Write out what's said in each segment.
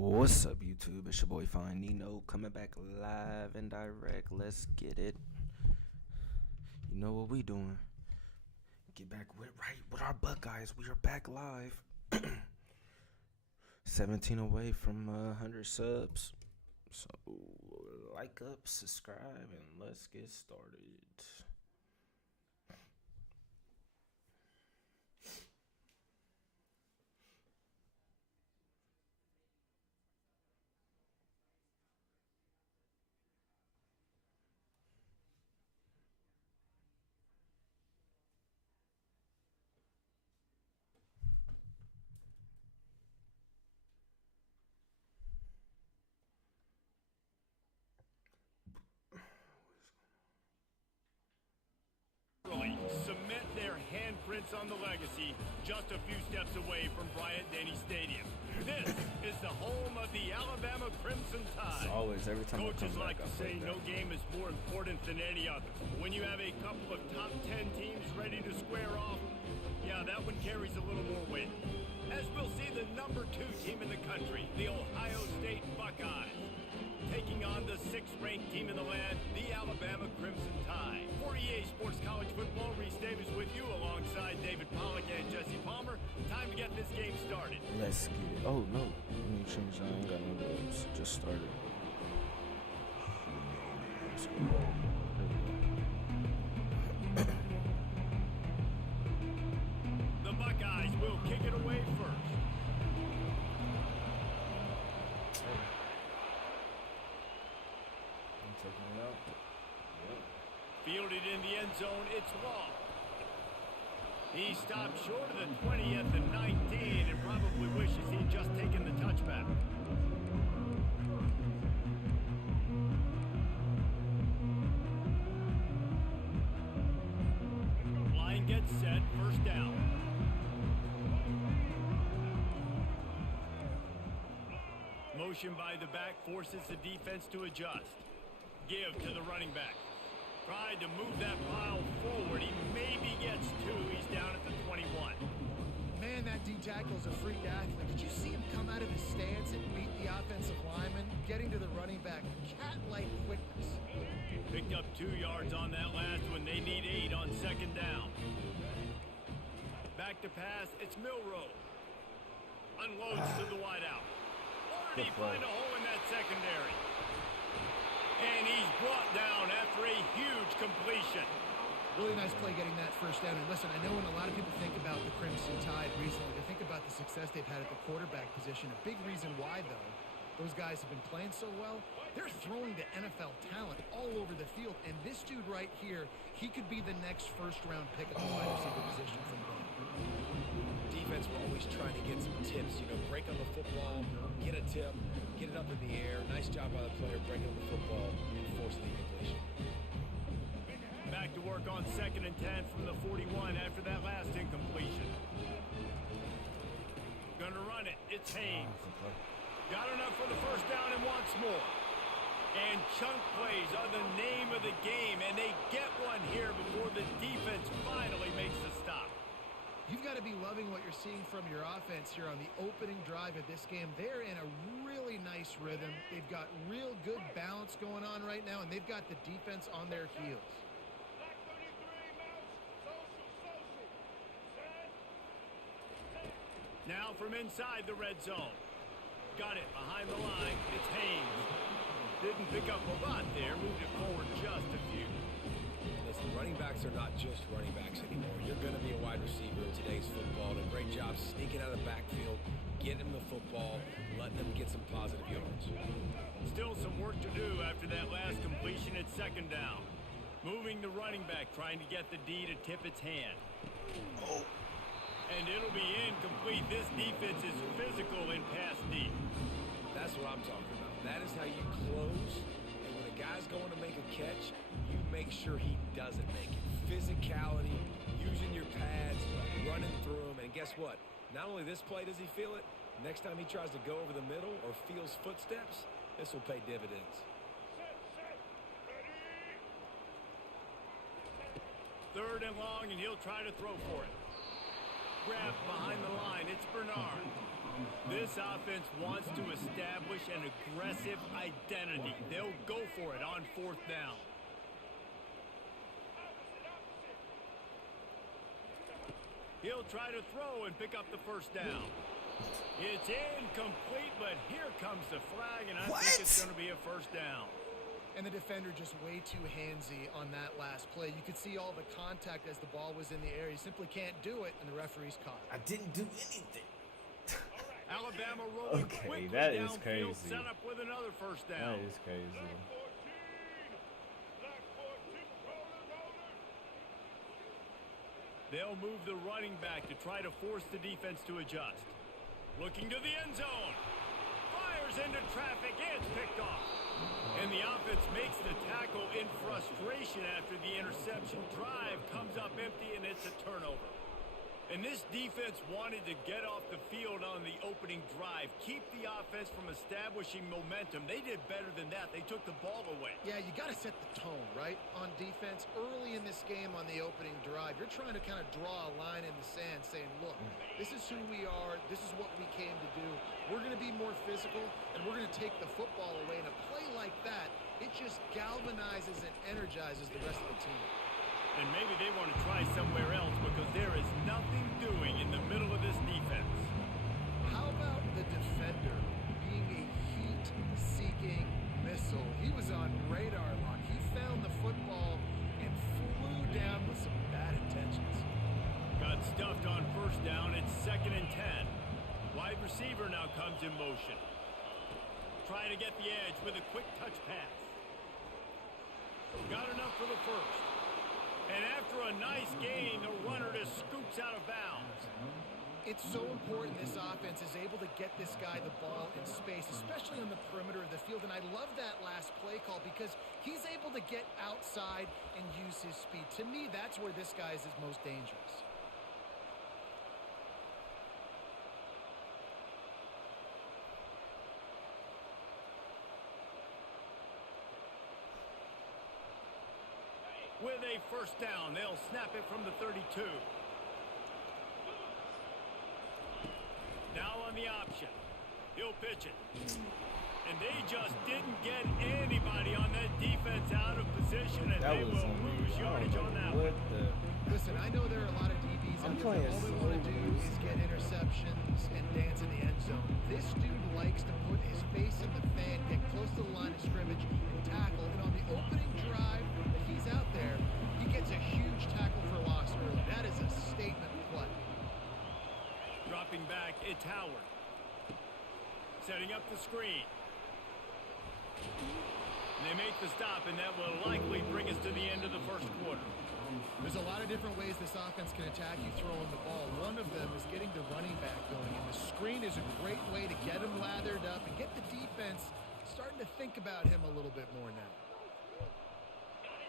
What's up, YouTube? It's your boy Fine Nino coming back live and direct. Let's get it. You know what we doing? Get back with our Buckeyes. We are back live. 17 away from 100 subs. So like up, subscribe, and let's get started. Cement their handprints on the legacy just a few steps away from Bryant-Denny Stadium. This is the home of the Alabama Crimson Tide. As always, every time Coaches like to say no game is more important than any other. When you have a couple of top 10 teams ready to square off, yeah, that one carries a little more weight. As we'll see the number 2 team in the country, the Ohio State Buckeyes, taking on the 6th-ranked team in the land, the Alabama Crimson Tide. For EA Sports College Football, Reese Davis with you alongside David Pollack and Jesse Palmer. Time to get this game started. Let's get it. Oh, no. Let me change that. I ain't got no dubs. Just started. Let's go. The Buckeyes will kick it away first. Taking it out. Yep. Fielded in the end zone, it's long. He stopped short of the 20th and 19 and probably wishes he'd just taken the touchback. Line gets set, first down. Motion by the back forces the defense to adjust. Give to the running back. Tried to move that pile forward. He maybe gets 2. He's down at the 21. Man, that D-tackle's a freak athlete. Did you see him come out of his stance and beat the offensive lineman? Getting to the running back, cat-like quickness. Picked up 2 yards on that last one. They need 8 on second down. Back to pass. It's Milrow. Unloads to the wideout. Already find a hole in that secondary. And he's brought down after a huge completion. Really nice play getting that first down. And listen, I know when a lot of people think about the Crimson Tide recently, they think about the success they've had at the quarterback position. A big reason why, though, those guys have been playing so well, they're throwing to NFL talent all over the field. And this dude right here, he could be the next first-round pick at the wide receiver position from them. Defense will always try to get some tips, break on the football, get a tip, get it up in the air. Nice job by the player breaking on the football and forcing the incompletion. Back to work on 2nd and 10 from the 41 after that last incompletion. Gonna run it. It's Haynes. Got enough for the first down and wants more. And chunk plays are the name of the game, and they get one here before the defense finally makes the stop. You've got to be loving what you're seeing from your offense here on the opening drive of this game. They're in a really nice rhythm. They've got real good balance going on right now, and they've got the defense on their heels. Now from inside the red zone. Got it behind the line. It's Haynes. Didn't pick up a lot there. Moved it forward just a few. Listen, running backs are not just running backs anymore. You're going to be a wide receiver in today's football. And a great job sneaking out of the backfield, getting them the football, letting them get some positive yards. Still some work to do after that last completion at second down. Moving the running back, trying to get the D to tip its hand. Oh. And it'll be incomplete. This defense is physical in pass D. That's what I'm talking about. That is how you close. And when a guy's going to make a catch, you make sure he doesn't make it. Physicality, using your pads, running through them. And guess what? Not only this play does he feel it, next time he tries to go over the middle or feels footsteps, this will pay dividends. 3rd and long, and he'll try to throw for it. grab behind the line. It's Bernard. This offense wants to establish an aggressive identity. They'll go for it on 4th down. He'll try to throw and pick up the 1st down. It's incomplete, but here comes the flag, and I think it's going to be a 1st down. And the defender just way too handsy on that last play. You could see all the contact as the ball was in the air. He simply can't do it, and the referee's caught it. I didn't do anything. Alabama rolling quickly that is downfield, crazy. set up with another 1st down. That is crazy. They'll move the running back to try to force the defense to adjust. Looking to the end zone. Fires into traffic. It's picked off. And the offense makes the tackle in frustration after the interception. Drive comes up empty, and it's a turnover. And this defense wanted to get off the field on the opening drive, keep the offense from establishing momentum. They did better than that. They took the ball away. Yeah, you got to set the tone, right, on defense. Early in this game on the opening drive, you're trying to kind of draw a line in the sand saying, look, this is who we are. This is what we came to do. We're going to be more physical, and we're going to take the football away. And a play like that, it just galvanizes and energizes the rest of the team. And maybe they want to try somewhere else because there is nothing doing in the middle of this defense. How about the defender being a heat-seeking missile? He was on radar lock. He found the football and flew down with some bad intentions. Got stuffed on 1st down. It's 2nd and 10. Wide receiver now comes in motion. Trying to get the edge with a quick touch pass. Got enough for the 1st. And after a nice gain, the runner just scoops out of bounds. It's so important this offense is able to get this guy the ball in space, especially on the perimeter of the field. And I love that last play call because he's able to get outside and use his speed. To me, that's where this guy is his most dangerous. With a 1st down, they'll snap it from the 32. Now on the option. He'll pitch it. And they just didn't get anybody on that defense out of position, and they will lose yardage on that one. Listen, I know there are a lot of DBs out there that all they want to do is get interceptions and dance in the end zone. This dude likes to put his face in the fan, get close to the line of scrimmage, and tackle. And on the opening drive that he's out there, he gets a huge tackle for loss early. That is a statement play. Dropping back, it's Howard. Setting up the screen. And they make the stop, and that will likely bring us to the end of the 1st quarter. There's a lot of different ways this offense can attack you throwing the ball. One of them is getting the running back going, and the screen is a great way to get him lathered up and get the defense starting to think about him a little bit more now.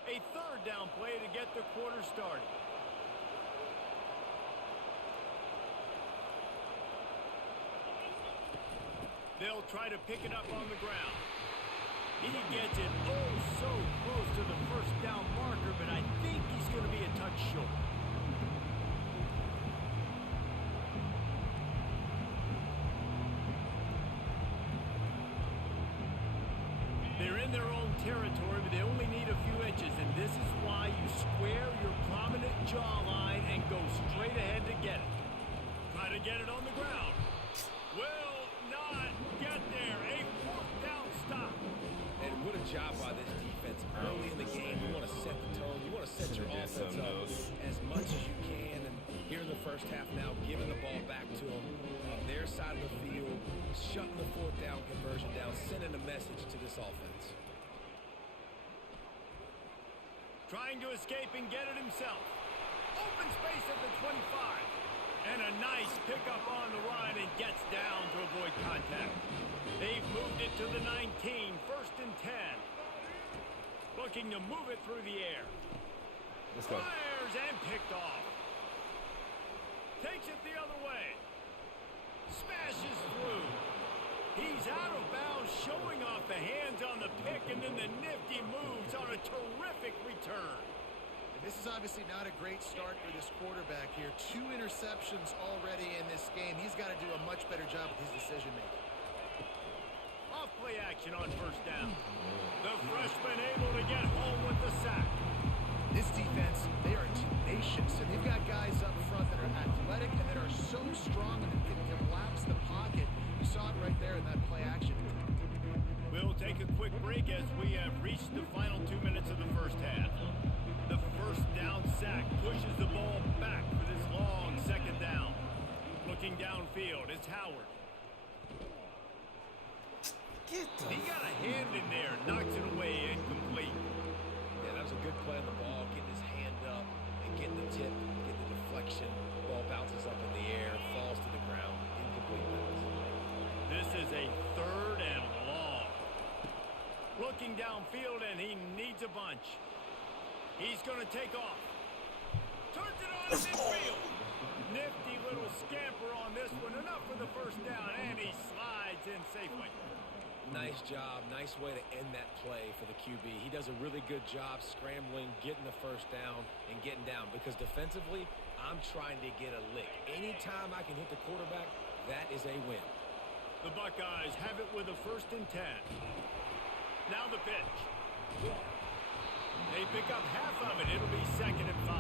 A 3rd down play to get the quarter started. They'll try to pick it up on the ground. He gets it oh so close to the 1st down marker, but I think he's going to be a touch short. They're in their own territory, but they only need a few inches, and this is why you square your prominent jawline and go straight ahead to get it. Try to get it on the ground. Will not get there. A 4th down stop. And what a job by this defense early in the game. You want to set the tone. You want to set your offense up as much as you can. And here in the 1st half now, giving the ball back to them on their side of the field, shutting the 4th down conversion down, sending a message to this offense. Trying to escape and get it himself. Open space at the 25. And a nice pickup on the run and gets down to avoid contact. They've moved it to the 19, 1st and 10. Looking to move it through the air. Let's go. Fires and picked off. Takes it the other way. Smashes through. He's out of bounds, showing off the hands on the pick, and then the nifty moves on a terrific return. This is obviously not a great start for this quarterback here. 2 interceptions already in this game. He's got to do a much better job with his decision-making. Off play action on first down. The freshman able to get home with the sack. This defense, they are tenacious, and they've got guys up front that are athletic and that are so strong and can collapse the pocket. You saw it right there in that play action. We'll take a quick break as we have reached the final 2 minutes of the first half. The first down sack pushes the ball back for this long second down. Looking downfield, it's Howard. He got a hand in there, knocks it away, incomplete. Yeah, that was a good play on the ball, getting his hand up and getting the tip, getting the deflection. Ball bounces up in the air, falls to the ground, incomplete pass. This is a 3rd and long. Looking downfield, and he needs a bunch. He's going to take off. Turns it on in midfield. Nifty little scamper on this one. Enough for the first down, and he slides in safely. Nice job. Nice way to end that play for the QB. He does a really good job scrambling, getting the first down, and getting down. Because defensively, I'm trying to get a lick. Anytime I can hit the quarterback, that is a win. The Buckeyes have it with a 1st and 10. Now the pitch. They pick up half of it. It'll be 2nd and 5.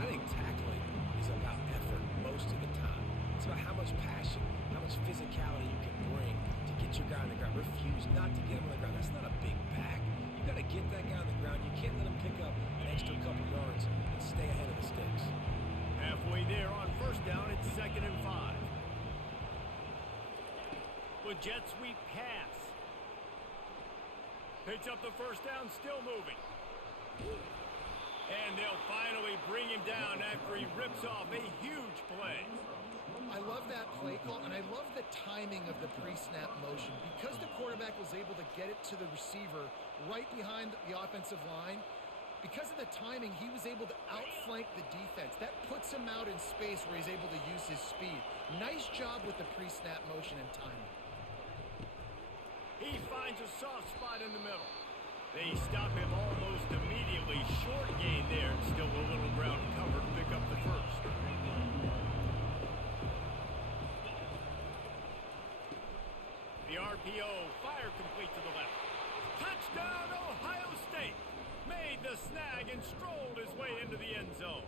I think tackling is about effort most of the time. It's about how much passion, how much physicality you can bring to get your guy on the ground. Refuse not to get him on the ground. That's not a big back. You got to get that guy on the ground. You can't let him pick up an extra couple yards and stay ahead of the sticks. Halfway there on first down, it's 2nd and 5. With jet sweep pass. Picks up the first down, still moving. And they'll finally bring him down after he rips off a huge play. I love that play call, and I love the timing of the pre-snap motion. Because the quarterback was able to get it to the receiver right behind the offensive line, because of the timing, he was able to outflank the defense. That puts him out in space where he's able to use his speed. Nice job with the pre-snap motion and timing. He finds a soft spot in the middle. They stop him almost immediately. Short gain there. Still a little ground covered. Pick up the first. The RPO. Fire complete to the left. Touchdown, Ohio State. Made the snag and strolled his way into the end zone.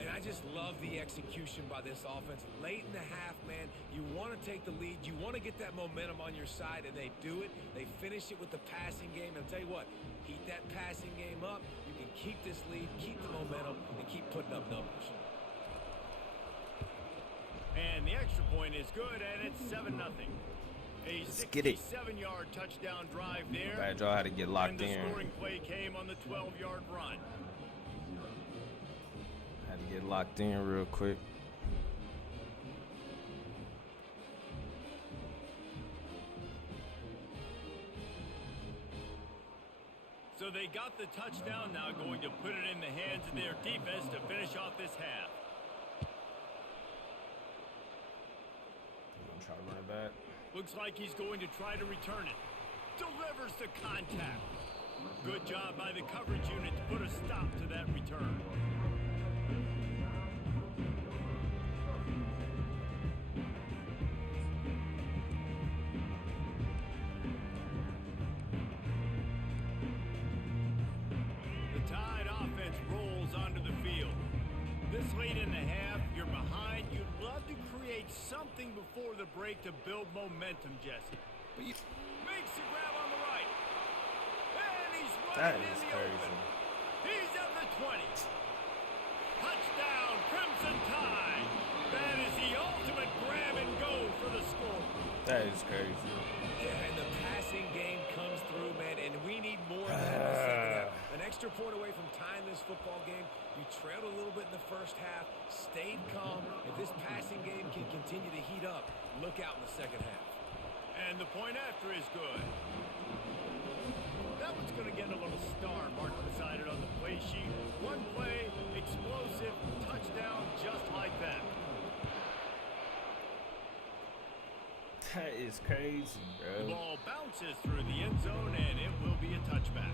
And I just love the execution by this offense. Late in the half, man, you want to take the lead. You want to get that momentum on your side, and they do it. They finish it with the passing game. And I'll tell you what, heat that passing game up. You can keep this lead, keep the momentum, and keep putting up numbers. And the extra point is good, and it's 7-0. A 67-yard touchdown drive there. Bad y'all had to get locked in. And the scoring play came on the 12-yard run. Had to get locked in real quick. So they got the touchdown, now going to put it in the hands of their defense to finish off this half. Try to run it back. Looks like he's going to try to return it. Delivers the contact. Good job by the coverage unit to put a stop to that return. The Tide offense rolls onto the field. This late in the half, you're behind. You'd love to create something before the break to build momentum, Jesse. Makes the grab on the right. And he's running in the open. He's at the 20. Touchdown, Crimson Tide. That is the ultimate grab and go for the score. That is crazy. Yeah, and the passing game comes through, man, and we need more of that in the second half. An extra point away from tying this football game. You trailed a little bit in the first half, stayed calm. If this passing game can continue to heat up, look out in the second half. And the point after is good. That one's going to get a little star marked beside it on the play sheet. One play, explosive, touchdown, just like that. That is crazy, bro. The ball bounces through the end zone, and it will be a touchback.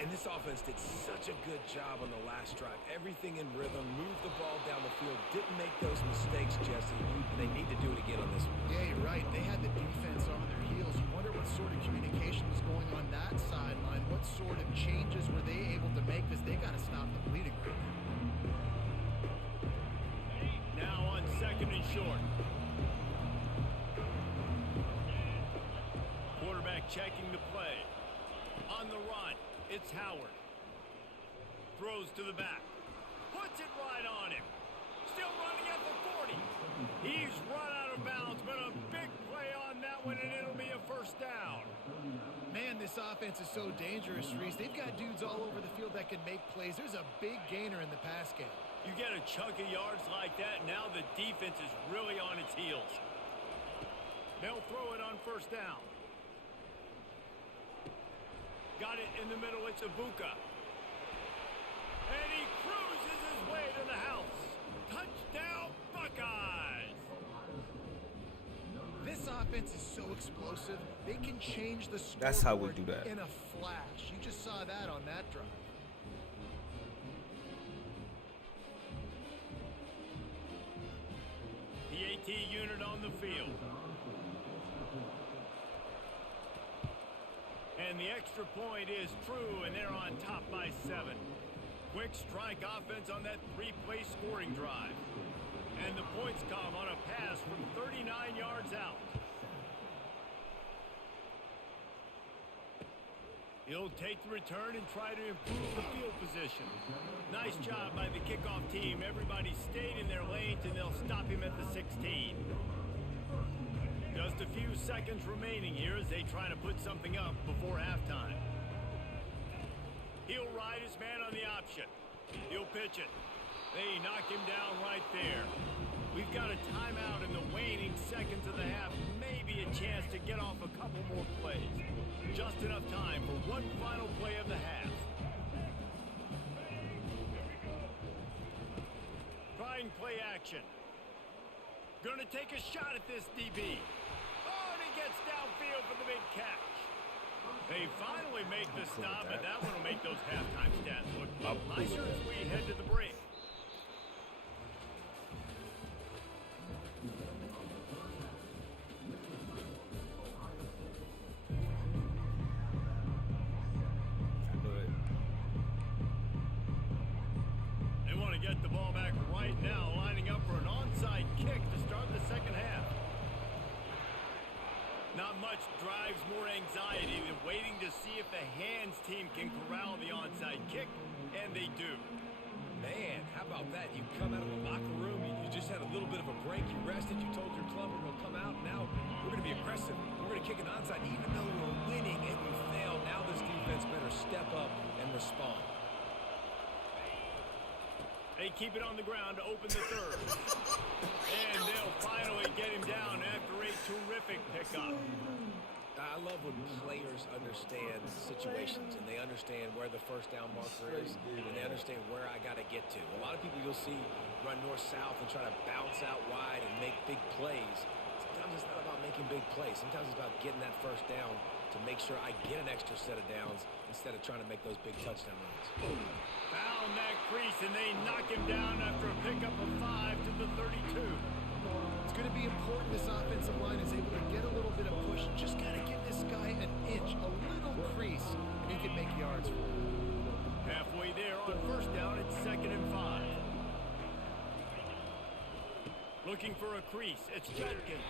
And this offense did such a good job on the last drive. Everything in rhythm, moved the ball down the field, didn't make those mistakes, Jesse. And they need to do it again on this one. Yeah, you're right. They had the defense on their heels. You wonder what sort of communication was going on that sideline. What sort of changes were they able to make, because they got to stop the bleeding right now. Now on 2nd and short. Quarterback checking the play. On the run, it's Howard. Throws to the back. Puts it right on him. Still running at the 40. He's run out of bounds, but a big play on that one, and it'll be a first down. Man, this offense is so dangerous, Reese. They've got dudes all over the field that can make plays. There's a big gainer in the pass game. You get a chunk of yards like that, now the defense is really on its heels. They'll throw it on first down. Got it in the middle, it's Ibuka. And he cruises his way to the house. Touchdown, Buckeyes! This offense is so explosive, they can change the scoreboard. That's how we do that. In a flash. You just saw that on that drive. The AT unit on the field. And the extra point is true, and they're on top by 7. Quick strike offense on that 3-play scoring drive. And the points come on a pass from 39 yards out. He'll take the return and try to improve the field position. Nice job by the kickoff team. Everybody stayed in their lanes, and they'll stop him at the 16. Just a few seconds remaining here as they try to put something up before halftime. He'll ride his man on the option. He'll pitch it. They knock him down right there. We've got a timeout in the waning seconds of the half. Maybe a chance to get off a couple more plays. Just enough time for one final play of the half. Trying play action. Gonna take a shot at this DB. Oh, and he gets downfield for the big catch. They finally make the stop, and that one will make those halftime stats look a little nicer as we head to the break. They want to get the ball back right now, lining up for an onside kick to start the second half. Not much drives more anxiety than waiting to see if the hands team can corral the onside kick, and they do. Man, how about that? You come out of the locker room, you just had a little bit of a break, you rested, you told your club we're going to come out, now we're going to be aggressive. We're going to kick an onside, even though we're winning and we fail. Now this defense better step up and respond. They keep it on the ground to open the third. And they'll finally get him down after a terrific pickup. I love when players understand situations and they understand where the first down marker is and they understand where I got to get to. A lot of people you'll see run north-south and try to bounce out wide and make big plays. Sometimes it's not about making big plays. Sometimes it's about getting that first down to make sure I get an extra set of downs instead of trying to make those big touchdown runs. Found that crease, and they knock him down after a pickup of 5 to the 32. It's going to be important this offensive line is able to get a little bit of push. Just got to give this guy an inch, a little crease, and he can make yards for him. Halfway there on first down, it's 2nd and 5. Looking for a crease, it's Judkins.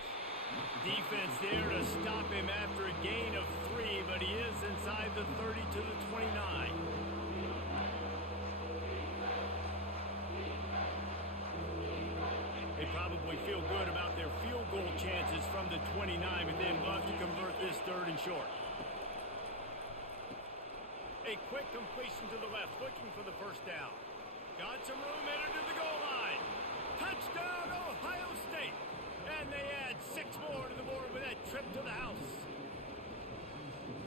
Defense there to stop him after a gain of 3, but he is inside the 30 to the 29. They probably feel good about their field goal chances from the 29, but they'd love to convert this 3rd and short. A quick completion to the left, looking for the first down. Got some room, entered to the goal line. Touchdown, Ohio State. And they add 6 more to the board with that trip to the house.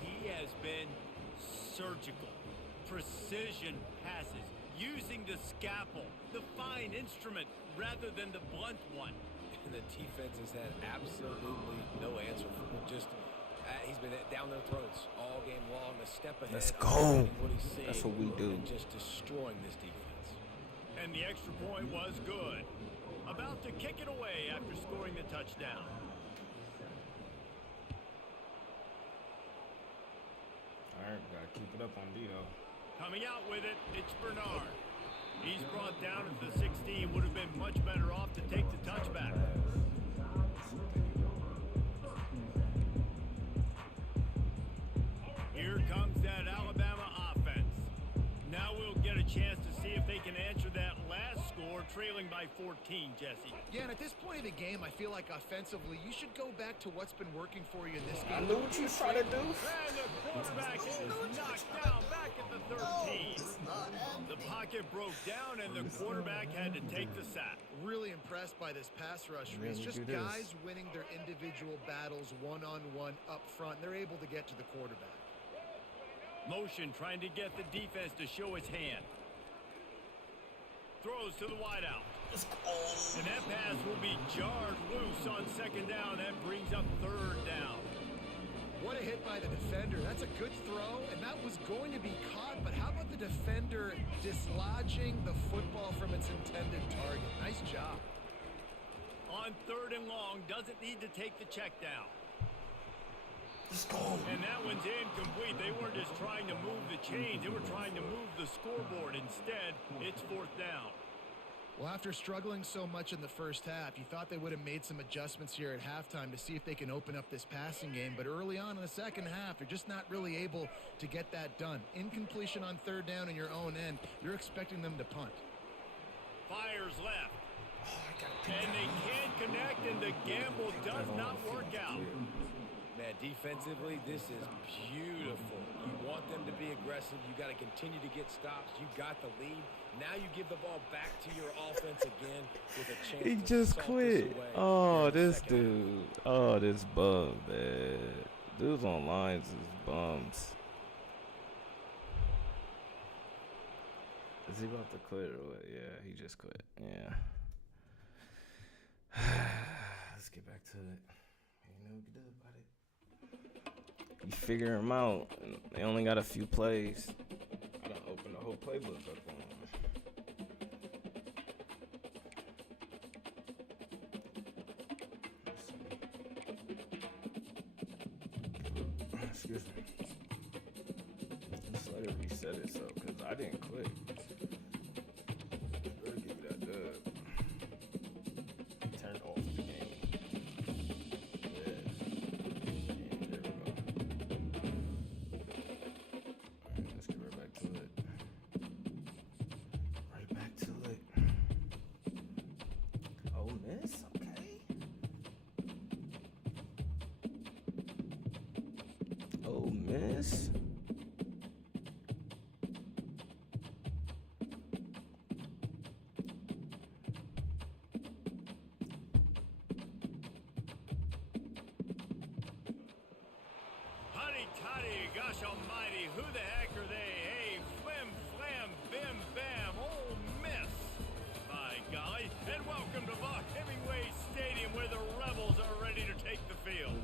He has been surgical. Precision passes, using the scalpel, the fine instrument, rather than the blunt one. And the defense has had absolutely no answer for him. Just He's been down their throats all game long, a step ahead. Let's go. What he's seeing, That's what we do. and just destroying this defense. And the extra point was good. About to kick it away after scoring the touchdown. All right, we got to keep it up on Dito. Coming out with it, it's Bernard. He's brought down at the 16. Would have been much better off to take the touchback. Here comes that Alabama offense. Now we'll get a chance to see if they can answer that last score, trailing by 14, Jesse. Yeah, and at this point of the game, I feel like offensively, you should go back to what's been working for you in this I game. knew what you was trying to do. And the quarterback is knocked down back at the 13. The pocket broke down, and the quarterback had to take the sack. Really impressed by this pass rush. It's just do this. guys winning their individual battles one-on-one up front. They're able to get to the quarterback. Motion trying to get the defense to show its hand. Throws to the wideout. And that pass will be jarred loose on second down. That brings up third down. What a hit by the defender. That's a good throw, and that was going to be caught, but how about the defender dislodging the football from its intended target? Nice job. On third and long, doesn't need to take the check down. And that one's incomplete. They weren't just trying to move the chains. They were trying to move the scoreboard. Instead, it's fourth down. Well, after struggling so much in the first half, you thought they would have made some adjustments here at halftime to see if they can open up this passing game. But early on in the second half, they're just not really able to get that done. Incompletion on third down in your own end, you're expecting them to punt. Fires left. And they can't connect, and the gamble does not work out. Man, defensively, this is beautiful. You want them to be aggressive. You got to continue to get stops. You got the lead. Now you give the ball back to your offense again with a chance He to just salt quit. this away Oh, here in the this second half. dude. Oh, this bum, man. Dudes on lines is bums. Is he about to quit or what? Yeah, he just quit. Yeah. Let's get back to it. Ain't no good about it. You figure them out. And they only got a few plays. I done opened the whole playbook up on them. Excuse me. Just let it reset itself, because I didn't quit. Better give me that dub. Turned off the game. Yeah. Yeah, there we go. Alright, let's get right back to it. Right back to it. Oh, miss? Okay. Oh, miss. Huddy toddy, gosh almighty, who the heck are they? Hey, flim flam, bim bam, Ole Miss. My golly, and welcome to Buck Hemingway Stadium, where the Rebels are ready to take the field.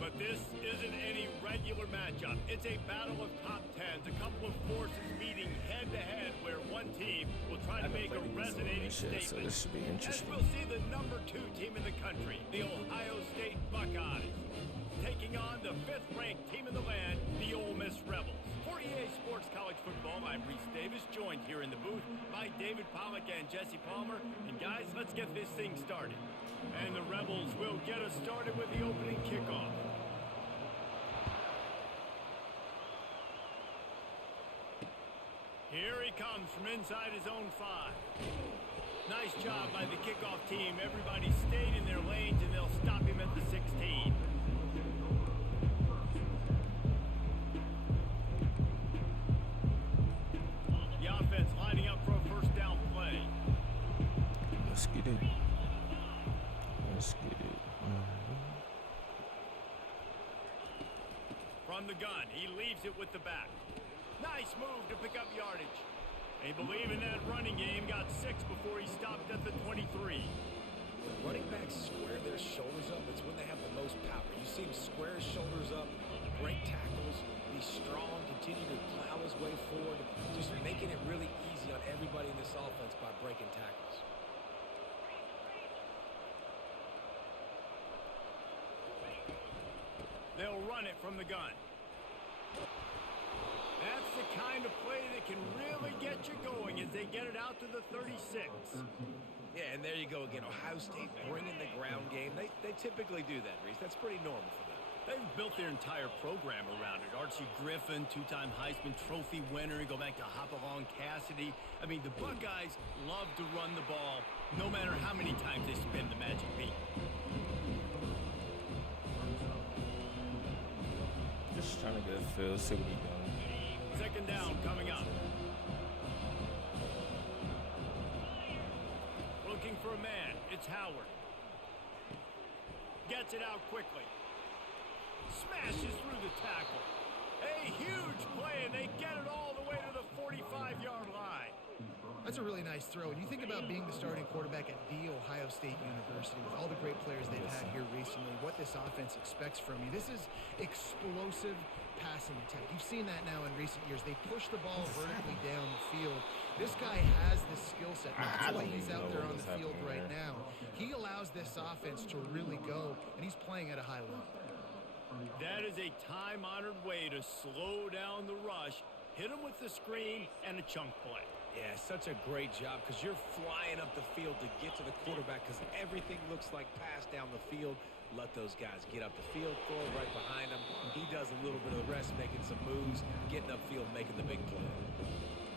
But this isn't any regular matchup. It's a battle of top tens, a couple of forces meeting head-to-head, where one team will try to make a resonating statement. So this should be As interesting. we'll see the number 2 team in the country, the Ohio State Buckeyes, taking on the 5th-ranked team in the land, the Ole Miss Rebels. For EA Sports College Football, I'm Reese Davis, joined here in the booth by David Pollack and Jesse Palmer. And guys, let's get this thing started. And the Rebels will get us started with the opening kickoff. Here he comes from inside his own 5. Nice job by the kickoff team. Everybody stayed in their lanes, and they'll stop him at the 16. The offense lining up for a first down play. Let's get it. Let's get it. From the gun, he leaves it with the back. Nice move to pick up yardage. They believe in that running game. Got 6 before he stopped at the 23. When running backs square their shoulders up, it's when they have the most power. You see him square his shoulders up, break tackles, be strong, continue to plow his way forward, just making it really easy on everybody in this offense by breaking tackles. They'll run it from the gun. That's the kind of play that can really get you going as they get it out to the 36. Yeah, and there you go again. Ohio State bringing the ground game. They typically do that, Reese. That's pretty normal for them. They've built their entire program around it. Archie Griffin, two-time Heisman Trophy winner. You go back to Hopalong Cassidy. I mean, the Buckeyes love to run the ball no matter how many times they spin the magic beat. Just trying to get a feel, see what he's doing. Second down coming up. Looking for a man. It's Howard. Gets it out quickly. Smashes through the tackle. A huge play, and they get it all the way to the 45-yard line. That's a really nice throw. And you think about being the starting quarterback at The Ohio State University with all the great players they've had here recently, what this offense expects from you. This is explosive passing attack. You've seen that now in recent years. They push the ball vertically down the field. This guy has the skill set. That's why he's out there on the field right now. He allows this offense to really go, and he's playing at a high level. That is a time-honored way to slow down the rush, hit him with the screen, and a chunk play. Yeah, such a great job because you're flying up the field to get to the quarterback because everything looks like pass down the field. Let those guys get up the field, throw it right behind him. He does a little bit of the rest, making some moves, getting upfield, making the big play.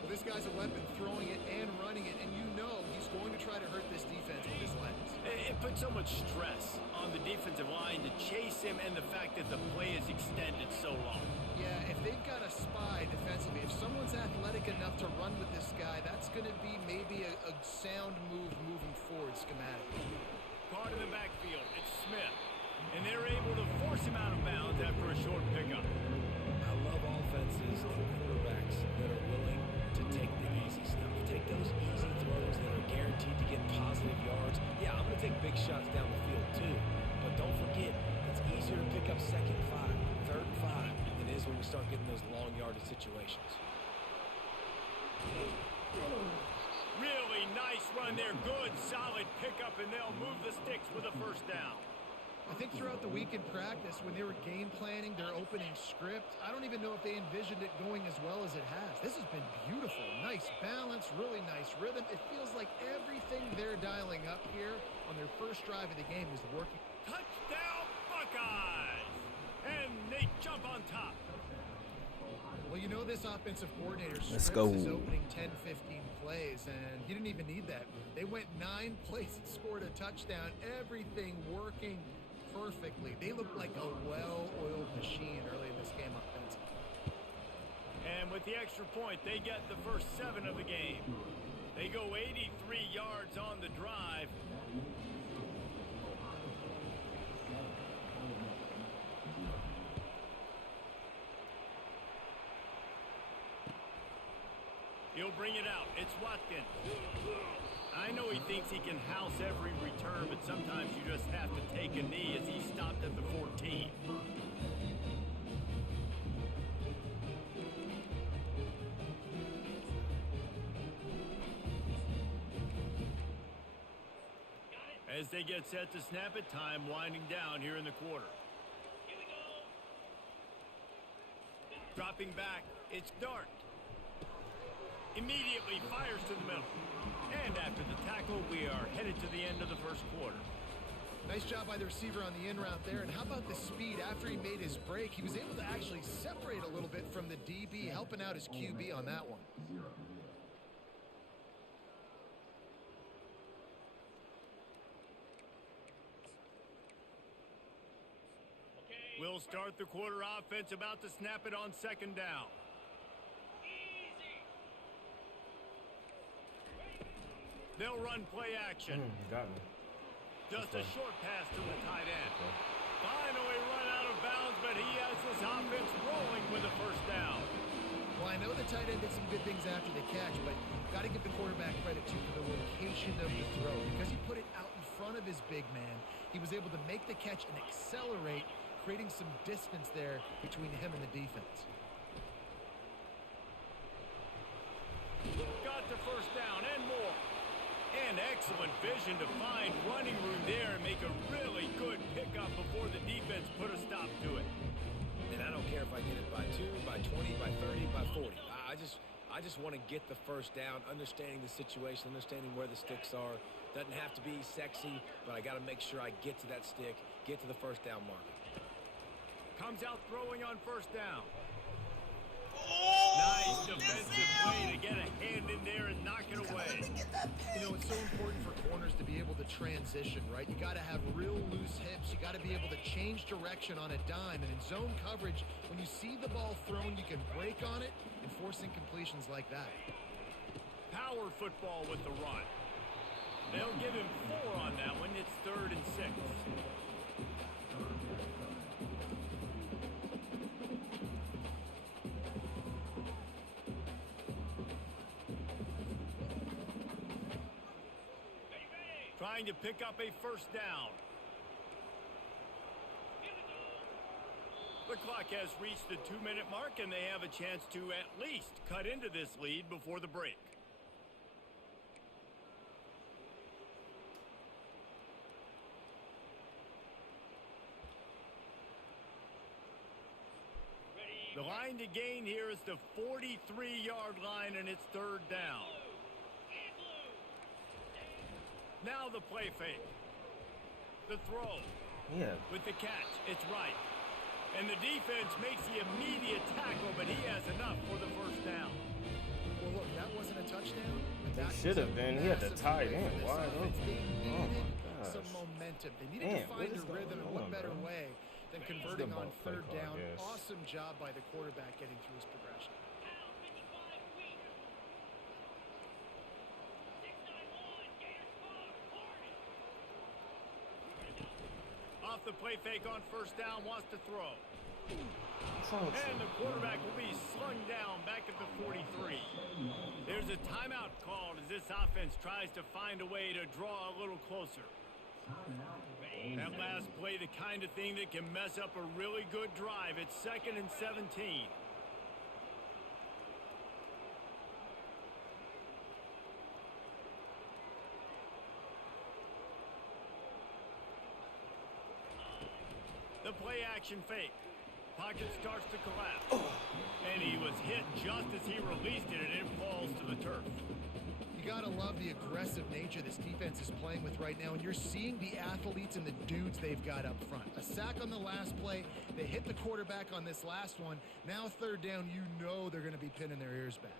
Well, this guy's a weapon, throwing it and running it, and you know he's going to try to hurt this defense with his legs. It puts so much stress on the defensive line to chase him and the fact that the play is extended so long. Yeah, if they've got a spy defensively, if someone's athletic enough to run with this guy, that's going to be maybe a sound move moving forward schematically. Caught in the backfield, it's Smith. And they're able to force him out of bounds after a short pickup. I love offenses and quarterbacks that are willing to take the easy stuff. Take those easy throws that are guaranteed to get positive yards. Yeah, I'm going to take big shots down the field too. But don't forget, it's easier to pick up second 5, third 5 than it is when we start getting those long yardage situations. Really nice run there. Good, solid pickup, and they'll move the sticks with a first down. I think throughout the week in practice, when they were game planning their opening script, I don't even know if they envisioned it going as well as it has. This has been beautiful. Nice balance, really nice rhythm. It feels like everything they're dialing up here on their first drive of the game is working. Touchdown, Buckeyes! And they jump on top. Well, you know this offensive coordinator Let's scripts go. his opening 10, 15 plays, and he didn't even need that. They went 9 plays and scored a touchdown. Everything working perfectly. They look like a well-oiled machine early in this game offensively. And with the extra point, they get the first 7 of the game. They go 83 yards on the drive. He'll bring it out. It's Watkins. I know he thinks he can house every return, but sometimes you just have to take a knee as he stopped at the 14. As they get set to snap it, time winding down here in the quarter. Dropping back, it's Dart. Immediately fires to the middle. And after the tackle, we are headed to the end of the first quarter. Nice job by the receiver on the in route there. And how about the speed after he made his break? He was able to actually separate a little bit from the DB, helping out his QB on that one. We'll start the quarter offense, about to snap it on second down. They'll run play action. Got me. Just a short pass to the tight end. Finally run out of bounds, but he has this offense rolling with a first down. Well, I know the tight end did some good things after the catch, but got to give the quarterback credit, too, for the location of the throw, because he put it out in front of his big man. He was able to make the catch and accelerate, creating some distance there between him and the defense. Got the first down and more. And excellent vision to find running room there and make a really good pickup before the defense put a stop to it. And I don't care if I get it by 2, by 20, by 30, by 40. I just want to get the first down, understanding the situation, understanding where the sticks are. Doesn't have to be sexy, but I got to make sure I get to that stick, get to the first down marker. Comes out throwing on first down. Oh, Nice defensive play to get a hand in there and knock it away. You know, it's so important for corners to be able to transition, right? You got to have real loose hips. You got to be able to change direction on a dime. And in zone coverage, when you see the ball thrown, you can break on it and force incompletions like that. Power football with the run. They'll give him 4 on that one. It's 3rd and 6. Trying to pick up a first down. The clock has reached the 2-minute mark, and they have a chance to at least cut into this lead before the break. The line to gain here is the 43-yard line, and it's 3rd down. Now the play fake. The throw. yeah. With the catch, it's right. And the defense makes the immediate tackle, but he has enough for the first down. Well, look, that wasn't a touchdown. But that should have been. He had the massive tight play end for this wide offense. open. They Oh, needed my gosh. some momentum. They needed Man, to find what is a rhythm, and going what on, better bro? way than converting Good on ball play 3rd call, I down. guess. Awesome job by the quarterback getting through his progression. Off the play fake on first down, wants to throw. That's all it's And the quarterback will be slung down back at the 43. There's a timeout called as this offense tries to find a way to draw a little closer. That last play, the kind of thing that can mess up a really good drive. It's 2nd and 17. The play action fake. Pocket starts to collapse. And he was hit just as he released it, and it falls to the turf. You got to love the aggressive nature this defense is playing with right now, and you're seeing the athletes and the dudes they've got up front. A sack on the last play. They hit the quarterback on this last one. Now 3rd down, you know they're going to be pinning their ears back.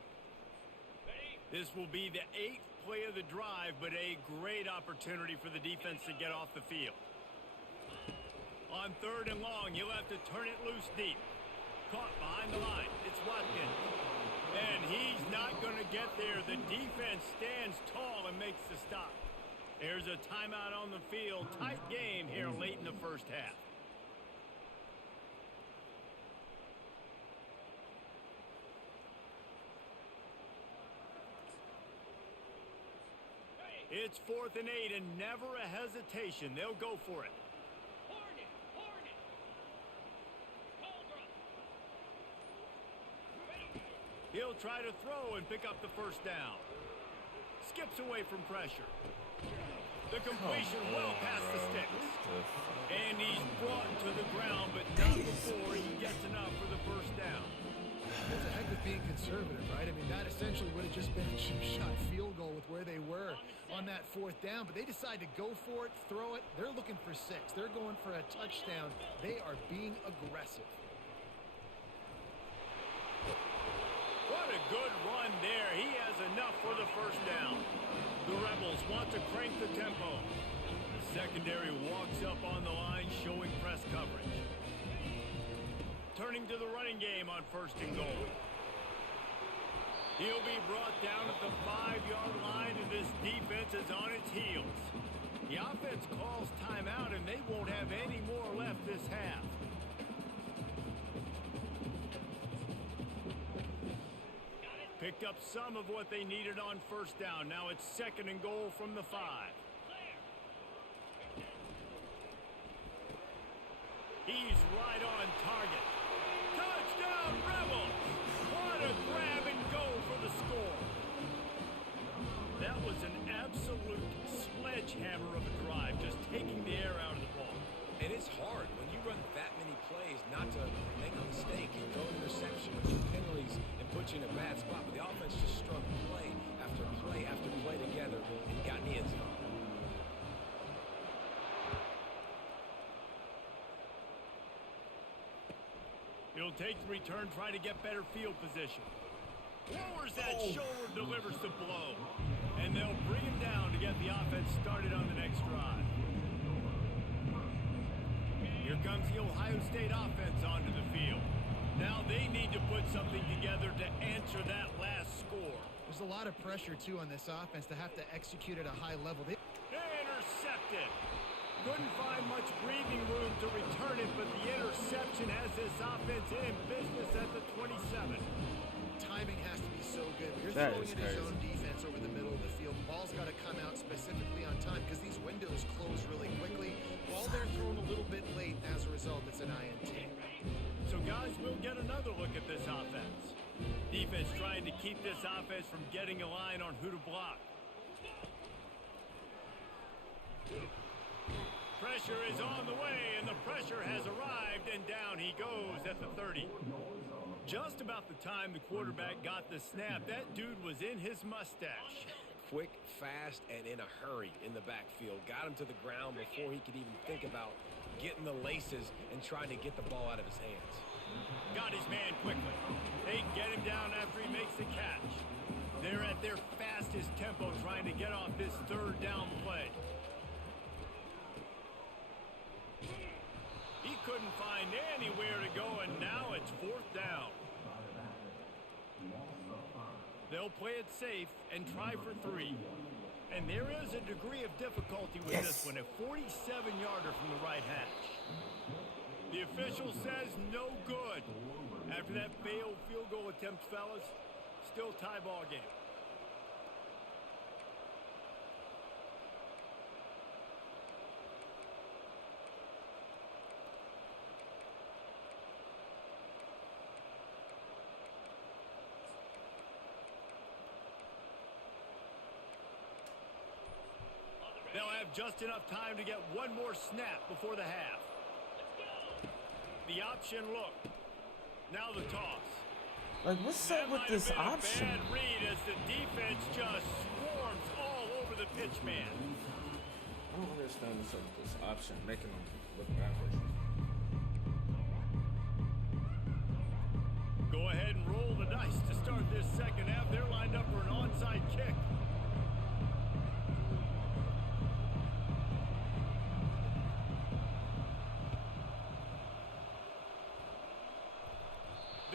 This will be the 8th play of the drive, but a great opportunity for the defense to get off the field. On 3rd and long, you'll have to turn it loose deep. Caught behind the line. It's Watkins. And he's not going to get there. The defense stands tall and makes the stop. There's a timeout on the field. Tight game here late in the first half. It's 4th and 8 and never a hesitation. They'll go for it. He'll try to throw and pick up the first down. Skips away from pressure. The completion well past the sticks. And he's brought to the ground, but not before he gets enough for the first down. That's a heck of being conservative, right? I mean, that essentially would have just been a chip-shot field goal with where they were on that 4th down. But they decide to go for it, throw it. They're looking for 6. They're going for a touchdown. They are being aggressive. What a good run there. He has enough for the first down. The Rebels want to crank the tempo. The secondary walks up on the line, showing press coverage. Turning to the running game on 1st and goal. He'll be brought down at the 5-yard line, and this defense is on its heels. The offense calls timeout, and they won't have any more left this half. Picked up some of what they needed on 1st down. Now it's 2nd and goal from the 5. He's right on target. Touchdown, Rebels! What a grab and go for the score. That was an absolute sledgehammer of a drive, just taking the air out of the ball. And it's hard when you run that many plays not to make a mistake and throw an interception or penalties and put you in a bad spot. But the offense just strung play after play after play together and got in the end zone. He'll take the return, trying to get better field position. Lowers that shoulder, delivers the blow. And they'll bring him down to get the offense started on the next drive. Here comes the Ohio State offense onto the field. Now they need to put something together to answer that last score. There's a lot of pressure, too, on this offense to have to execute at a high level. Intercepted. Couldn't find much breathing room to return it, but the interception has this offense in business at the 27. Timing has to be so good. You're That throwing is in his crazy. own defense over the middle of the field. The ball's got to come out specifically on time because these windows close really quickly. Ball they're thrown a little bit late. As a result, it's an INT. So guys, we'll get another look at this offense. Defense trying to keep this offense from getting a line on who to block. Pressure is on the way, and the pressure has arrived, and down he goes at the 30. Just about the time the quarterback got the snap, that dude was in his mustache. Quick, fast, and in a hurry in the backfield. Got him to the ground before he could even think about getting the laces and trying to get the ball out of his hands. Got his man quickly. They get him down after he makes the catch. They're at their fastest tempo trying to get off this third down play. He couldn't find anywhere to go, and now it's fourth down. They'll play it safe and try for 3. And there is a degree of difficulty with this one, a 47-yarder from the right hash. The official says no good. After that failed field goal attempt, fellas, still tie ball game. They'll have just enough time to get one more snap before the half. The option look. Now the toss. Like, what's up with this option? Bad read as the defense just swarms all over the pitch man. I don't understand what's up with this option, making them look backwards. Go ahead and roll the dice to start this second half. They're lined up for an onside kick.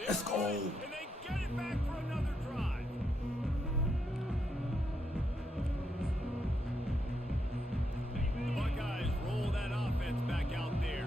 Let's go. And they get it back for another drive. The Buckeyes roll that offense back out there.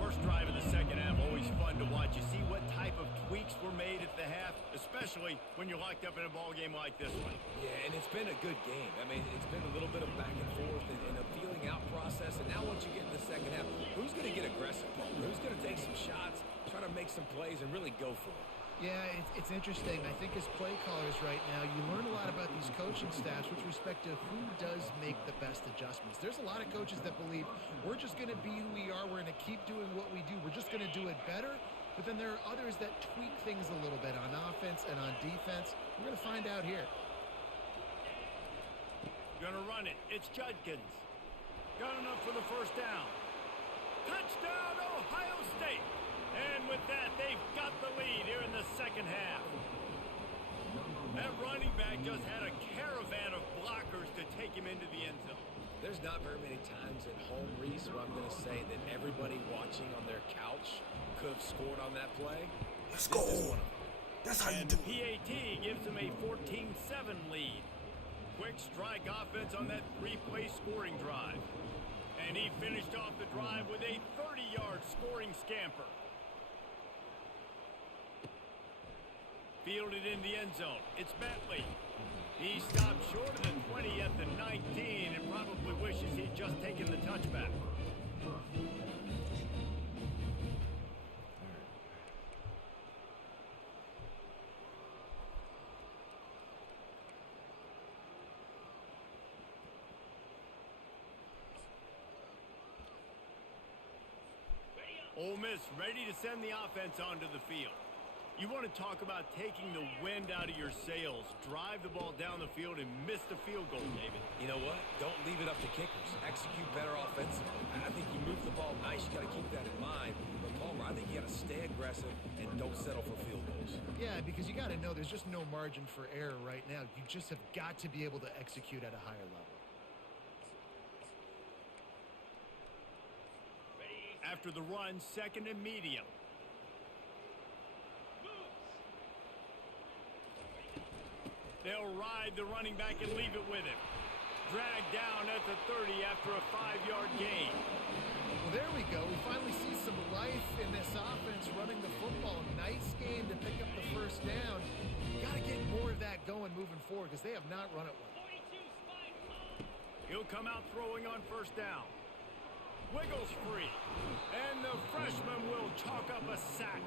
First drive of the second half, always fun to watch. You see what type of tweaks were made at the half, especially when you're locked up in a ball game like this one. Yeah, and it's been a good game. I mean, it's been a little bit of back and forth and a feeling out process. And now once you get in the second half, who's going to get aggressive, Paul? Who's going to take some shots, try to make some plays, and really go for it? Yeah, it's interesting. I think as play callers right now, you learn a lot about these coaching staffs with respect to who does make the best adjustments. There's a lot of coaches that believe we're just going to be who we are. We're going to keep doing what we do. We're just going to do it better. But then there are others that tweak things a little bit on offense and on defense. We're going to find out here. Gonna run it. It's Judkins. Got enough for the first down. Touchdown, Ohio State. And with that, they've got the lead here in the second half. That running back just had a caravan of blockers to take him into the end zone. There's not very many times at home, Reese, where I'm going to say that everybody watching on their couch could have scored on that play. Let's This go. is one of them. That's how you And do the it. PAT gives them a 14-7 lead. Quick strike offense on that 3-play scoring drive. And he finished off the drive with a 30-yard scoring scamper. Fielded in the end zone. It's Bentley. He stopped short of the 20 at the 19 and probably wishes he'd just taken the touchback. Miss ready to send the offense onto the field. You want to talk about taking the wind out of your sails. Drive the ball down the field and miss the field goal, David. You know what? Don't leave it up to kickers. Execute better offensively. I think you move the ball nice. You got to keep that in mind. But Palmer, I think you got to stay aggressive and don't settle for field goals. Yeah, because you got to know there's just no margin for error right now. You just have got to be able to execute at a higher level. After the run, second and medium. They'll ride the running back and leave it with him. Dragged down at the 30 after a 5-yard gain. Well, there we go. We finally see some life in this offense running the football. Nice game to pick up the first down. Got to get more of that going moving forward because they have not run it well. He'll come out throwing on first down. Wiggles free. And the freshman will chalk up a sack.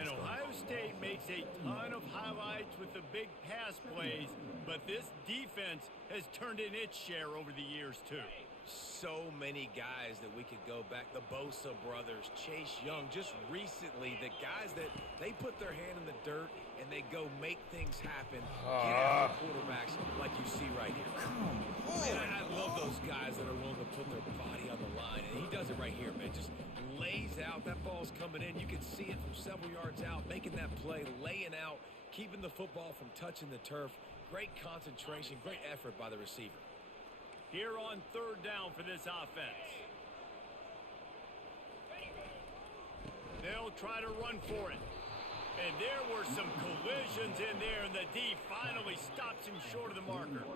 And Ohio State makes a ton of highlights with the big pass plays, but this defense has turned in its share over the years, too. So many guys that we could go back. The Bosa brothers, Chase Young, just recently, the guys that they put their hand in the dirt and they go make things happen. Get after quarterbacks like you see right here. Man, I love those guys that are willing to put their body on the line, and he does it right here, man. Just lays out. That ball's coming in. You can see it from several yards out, making that play, laying out, keeping the football from touching the turf. Great concentration, great effort by the receiver. Here on third down for this offense. They'll try to run for it. And there were some collisions in there, and the D finally stops him short of the marker.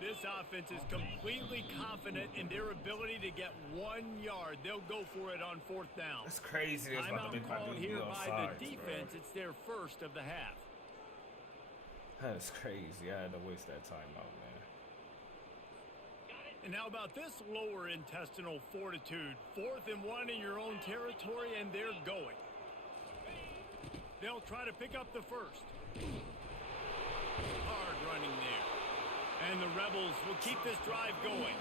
This offense is completely confident in their ability to get 1 yard. They'll go for it on fourth down. That's crazy. That's about to make my called dude here be by offsides, the defense. bro. It's their first of the half. That's crazy. I had to waste that timeout, man. And how about this lower intestinal fortitude? 4th and 1 in your own territory, and they're going. They'll try to pick up the first. Hard running there. And the Rebels will keep this drive going.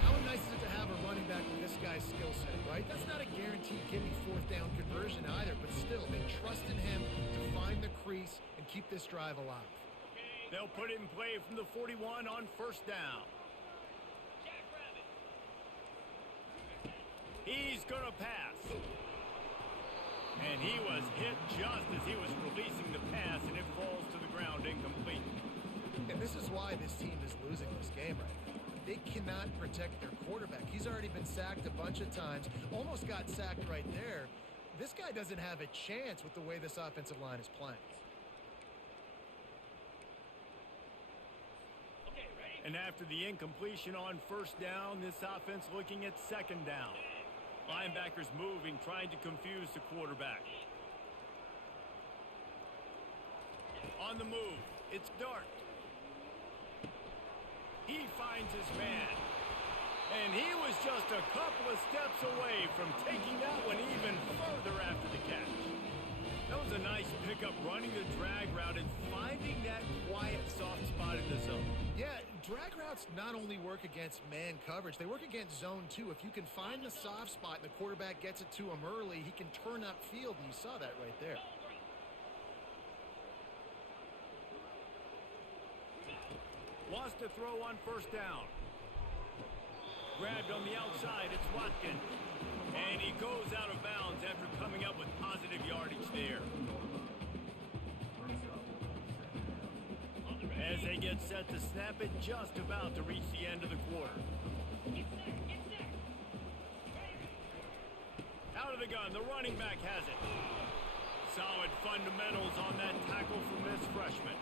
How nice is it to have a running back with this guy's skill set, right? That's not a guaranteed give-me fourth down conversion either, but still, they trust in him to find the crease and keep this drive alive. They'll put it in play from the 41 on first down. He's going to pass. And he was hit just as he was releasing the pass, and it falls to the ground incomplete. And this is why this team is losing this game right now. They cannot protect their quarterback. He's already been sacked a bunch of times, almost got sacked right there. This guy doesn't have a chance with the way this offensive line is playing. And after the incompletion on first down, this offense looking at second down. Linebackers moving, trying to confuse the quarterback. On the move, it's Dart. He finds his man. And he was just a couple of steps away from taking that one even further after the catch. That was a nice pickup, running the drag route and finding that quiet, soft spot in the zone. Yeah, drag routes not only work against man coverage, they work against zone too. If you can find the soft spot and the quarterback gets it to him early, he can turn upfield, and you saw that right there. Wants to throw on first down. Grabbed on the outside, it's Watkins. And he goes out of bounds after coming up with positive yardage there. As they get set to snap it, just about to reach the end of the quarter. Out of the gun, the running back has it. Solid fundamentals on that tackle from this freshman.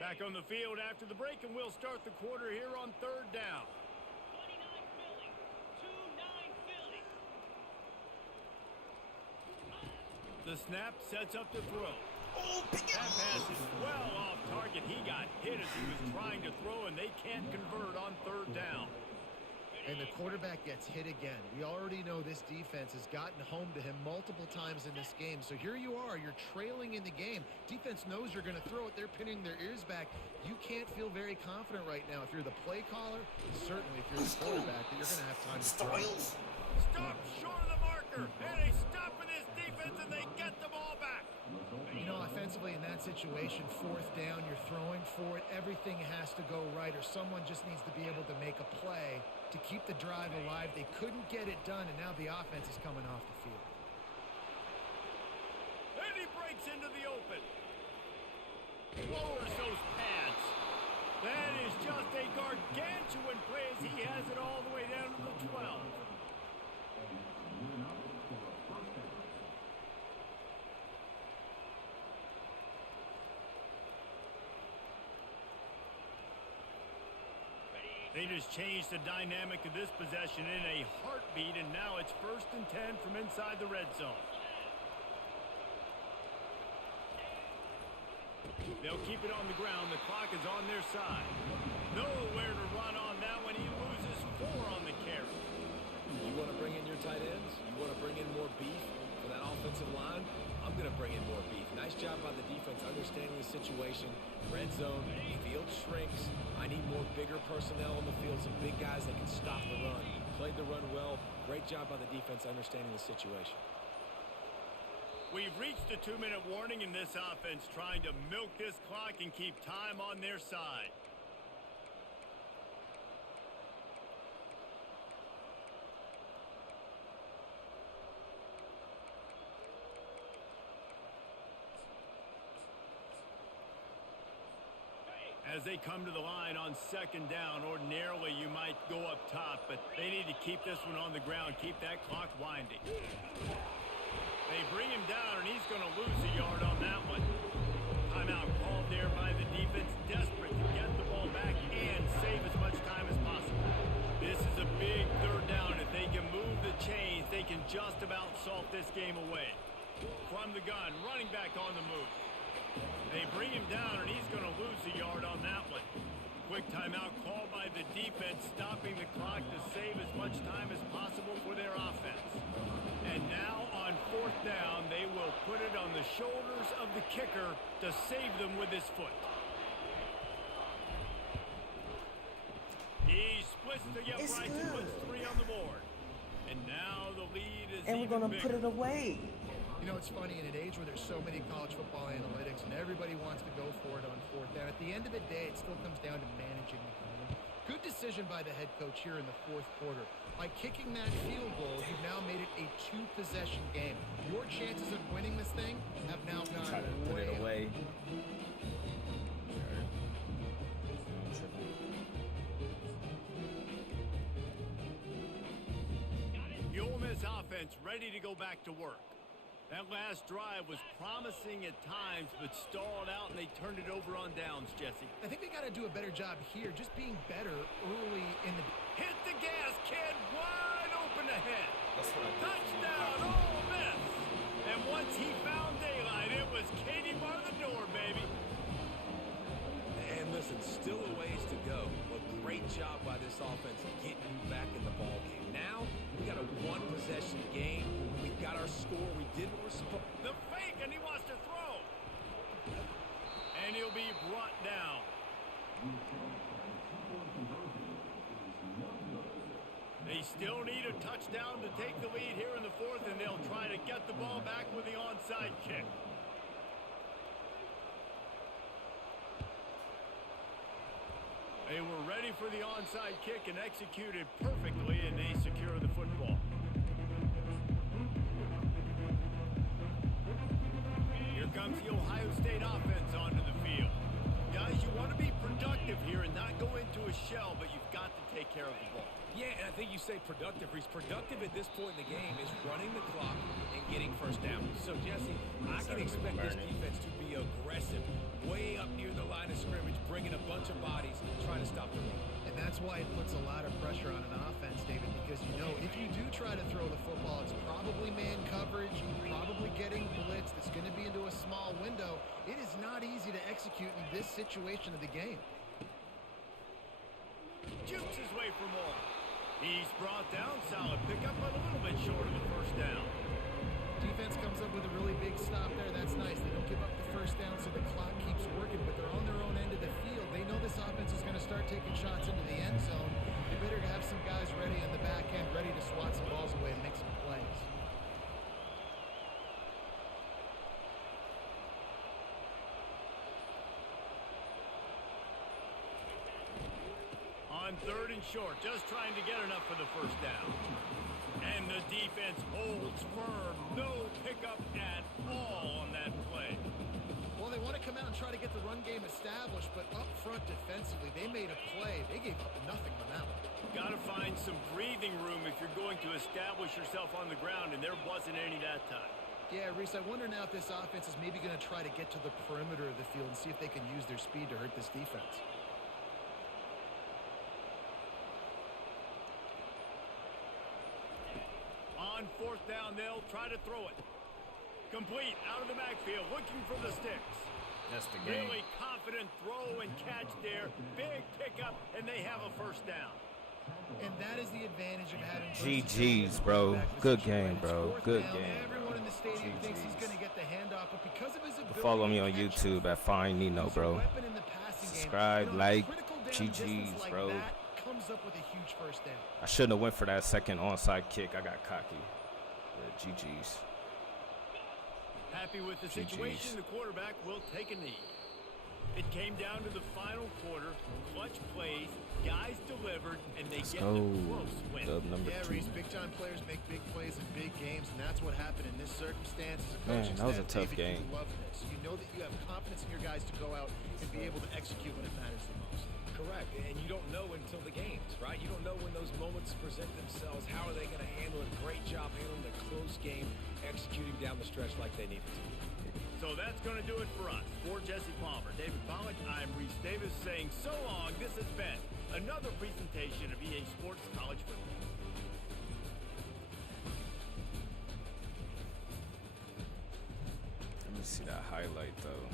Back on the field after the break, and we'll start the quarter here on third down. 29 Philly. 2-9 Philly. The snap sets up the throw. Oh, pick it That up. pass is well off target. He got hit as he was trying to throw, and they can't convert on third down. And the quarterback gets hit again. We already know this defense has gotten home to him multiple times in this game. So here you are, you're trailing in the game. Defense knows you're going to throw it. They're pinning their ears back. You can't feel very confident right now if you're the play caller, and certainly if you're the quarterback, that you're going to have time to throw. Stop short of the marker, and they stop with this defense, and they get the ball back. You know, offensively in that situation, fourth down, you're throwing for it. Everything has to go right, or someone just needs to be able to make a play to keep the drive alive. They couldn't get it done, and now the offense is coming off the field. And he breaks into the open. Lowers those pads. That is just a gargantuan play as he has it all the way down to the 12. They just changed the dynamic of this possession in a heartbeat, and now it's 1st and 10 from inside the red zone. They'll keep it on the ground. The clock is on their side. Nowhere to run on that one. He loses 4 on the carry. You want to bring in your tight ends? You want to bring in more beef for that offensive line? I'm going to bring in more beef. Nice job by the defense understanding the situation. Red zone, field shrinks. I need more bigger personnel on the field, some big guys that can stop the run. Played the run well. Great job by the defense understanding the situation. We've reached the 2-minute warning in this offense, trying to milk this clock and keep time on their side. As they come to the line on 2nd down, ordinarily you might go up top, but they need to keep this one on the ground, keep that clock winding. They bring him down, and he's going to lose a yard on that one. Timeout called there by the defense, desperate to get the ball back and save as much time as possible. This is a big 3rd down. If they can move the chains, they can just about salt this game away. From the gun, running back on the move. They bring him down, and he's going to lose a yard on that one. Quick timeout called by the defense, stopping the clock to save as much time as possible for their offense. And now on 4th down, they will put it on the shoulders of the kicker to save them with his foot. He splits the uprights and puts 3 on the board. And now the lead is And we're even going to put bigger. it away. You know, it's funny, in an age where there's so many college football analytics and everybody wants to go for it on 4th down, at the end of the day, it still comes down to managing the game. Good decision by the head coach here in the 4th quarter. By kicking that field goal, you've now made it a 2-possession game. Your chances of winning this thing have now gone Try to put it away. The Ole Miss offense ready to go back to work. That last drive was promising at times, but stalled out, and they turned it over on downs, Jesse. I think they got to do a better job here, just being better early in the... Hit the gas, kid. Wide open ahead. That's what I did. Touchdown, Ole Miss. And once he found daylight, it was Katie bar the door, baby. And listen, still a ways to go, but great job by this offense getting you back in the ball game. Now, we got a 1-possession game. We've got our score. We did what we're supposed to. The fake, and he wants to throw. And he'll be brought down. They still need a touchdown to take the lead here in the 4th, and they'll try to get the ball back with the onside kick. They were ready for the onside kick and executed perfectly, and they secure the football. Here comes the Ohio State offense onto the field. Guys, you want to be productive here and not go into a shell, but you've got to take care of the ball. Yeah, and I think you say productive. He's productive at this point in the game is running the clock and getting 1st down. So, Jesse, I can expect this defense to be aggressive, way up near the line of scrimmage, bringing a bunch of bodies, trying to stop the run. And And that's why it puts a lot of pressure on an offense, David, because you know if you do try to throw the football, it's probably man coverage, probably getting blitzed. It's going to be into a small window. It is not easy to execute in this situation of the game. Jukes his way for more. He's brought down. Solid pickup, but a little bit short of the first down. Defense comes up with a really big stop there. That's nice. They don't give up the first down, so the clock keeps working, but they're on their own end of the field. They know this offense is going to start taking shots into the end zone. They better have some guys ready on the back end, ready to swat some balls away and make some plays. On 3rd and short, just trying to get enough for the first down. And the defense holds firm. No pickup at all on that play. Well, they want to come out and try to get the run game established, but up front defensively, they made a play. They gave up nothing on that one. Got to find some breathing room if you're going to establish yourself on the ground, and there wasn't any that time. Yeah, Reese, I wonder now if this offense is maybe going to try to get to the perimeter of the field and see if they can use their speed to hurt this defense. On 4th down, they'll try to throw it. Complete out of the backfield, looking for the sticks. That's the game. Really confident throw and catch there. Big pickup, and they have a first down. And that is the advantage of having GG's, bro. Good game, bro. Good game. Everyone in the stadium thinks he's going to get the handoff, but because of his ability, follow me on YouTube at Find Nino, bro. Subscribe, like, GG's, bro. Comes up with a huge first down. I shouldn't have went for that second onside kick. I got cocky. GG's. Happy with the situation, the quarterback will take a knee. It came down to the final quarter. Clutch plays, guys delivered, and they get the close win. Number 2. Reese, big-time players make big plays in big games, and that's what happened in this circumstance. As a coaching that was a staff, tough David, game. You love this. You know that you have confidence in your guys to go out and be able to execute when it matters the most. Correct, and you don't know until the games, right? You don't know when those moments present themselves. How are they going to handle it? Great job handling a close game, executing down the stretch like they needed to. So that's going to do it for us. For Jesse Palmer, David Pollack, I'm Reese Davis saying so long. This has been another presentation of EA Sports College Football. Let me see that highlight, though.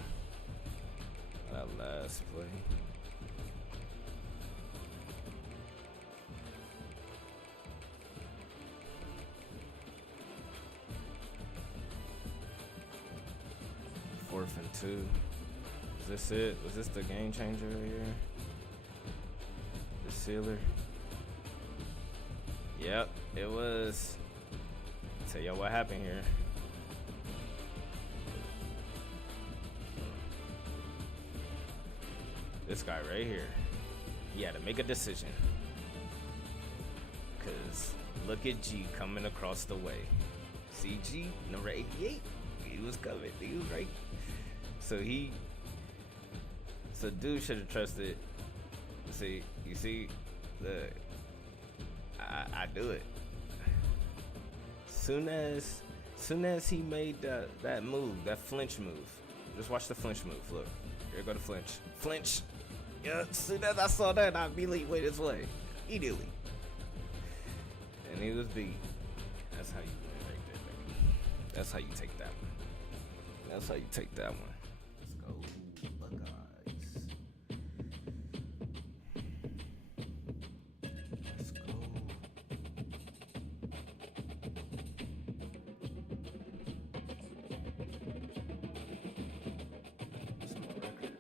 That last play. Fourth and 2. Is this it? Was this the game changer right here? The sealer? Yep, it was. Tell y'all what happened here. This guy right here. He had to make a decision. Because look at G coming across the way. See G, number 88? He was coming. He was right. So dude should have trusted. See, you see, I do it. Soon as he made that move, that flinch move. Just watch the flinch move. Look, here go the flinch. Flinch. Yeah. As soon as I saw that, I immediately went his way. Immediately. And he was beat. That's how you win right there, baby. That's how you take that one. That's how you take that one. Let's go, Buckeyes. Let's go. What's my record?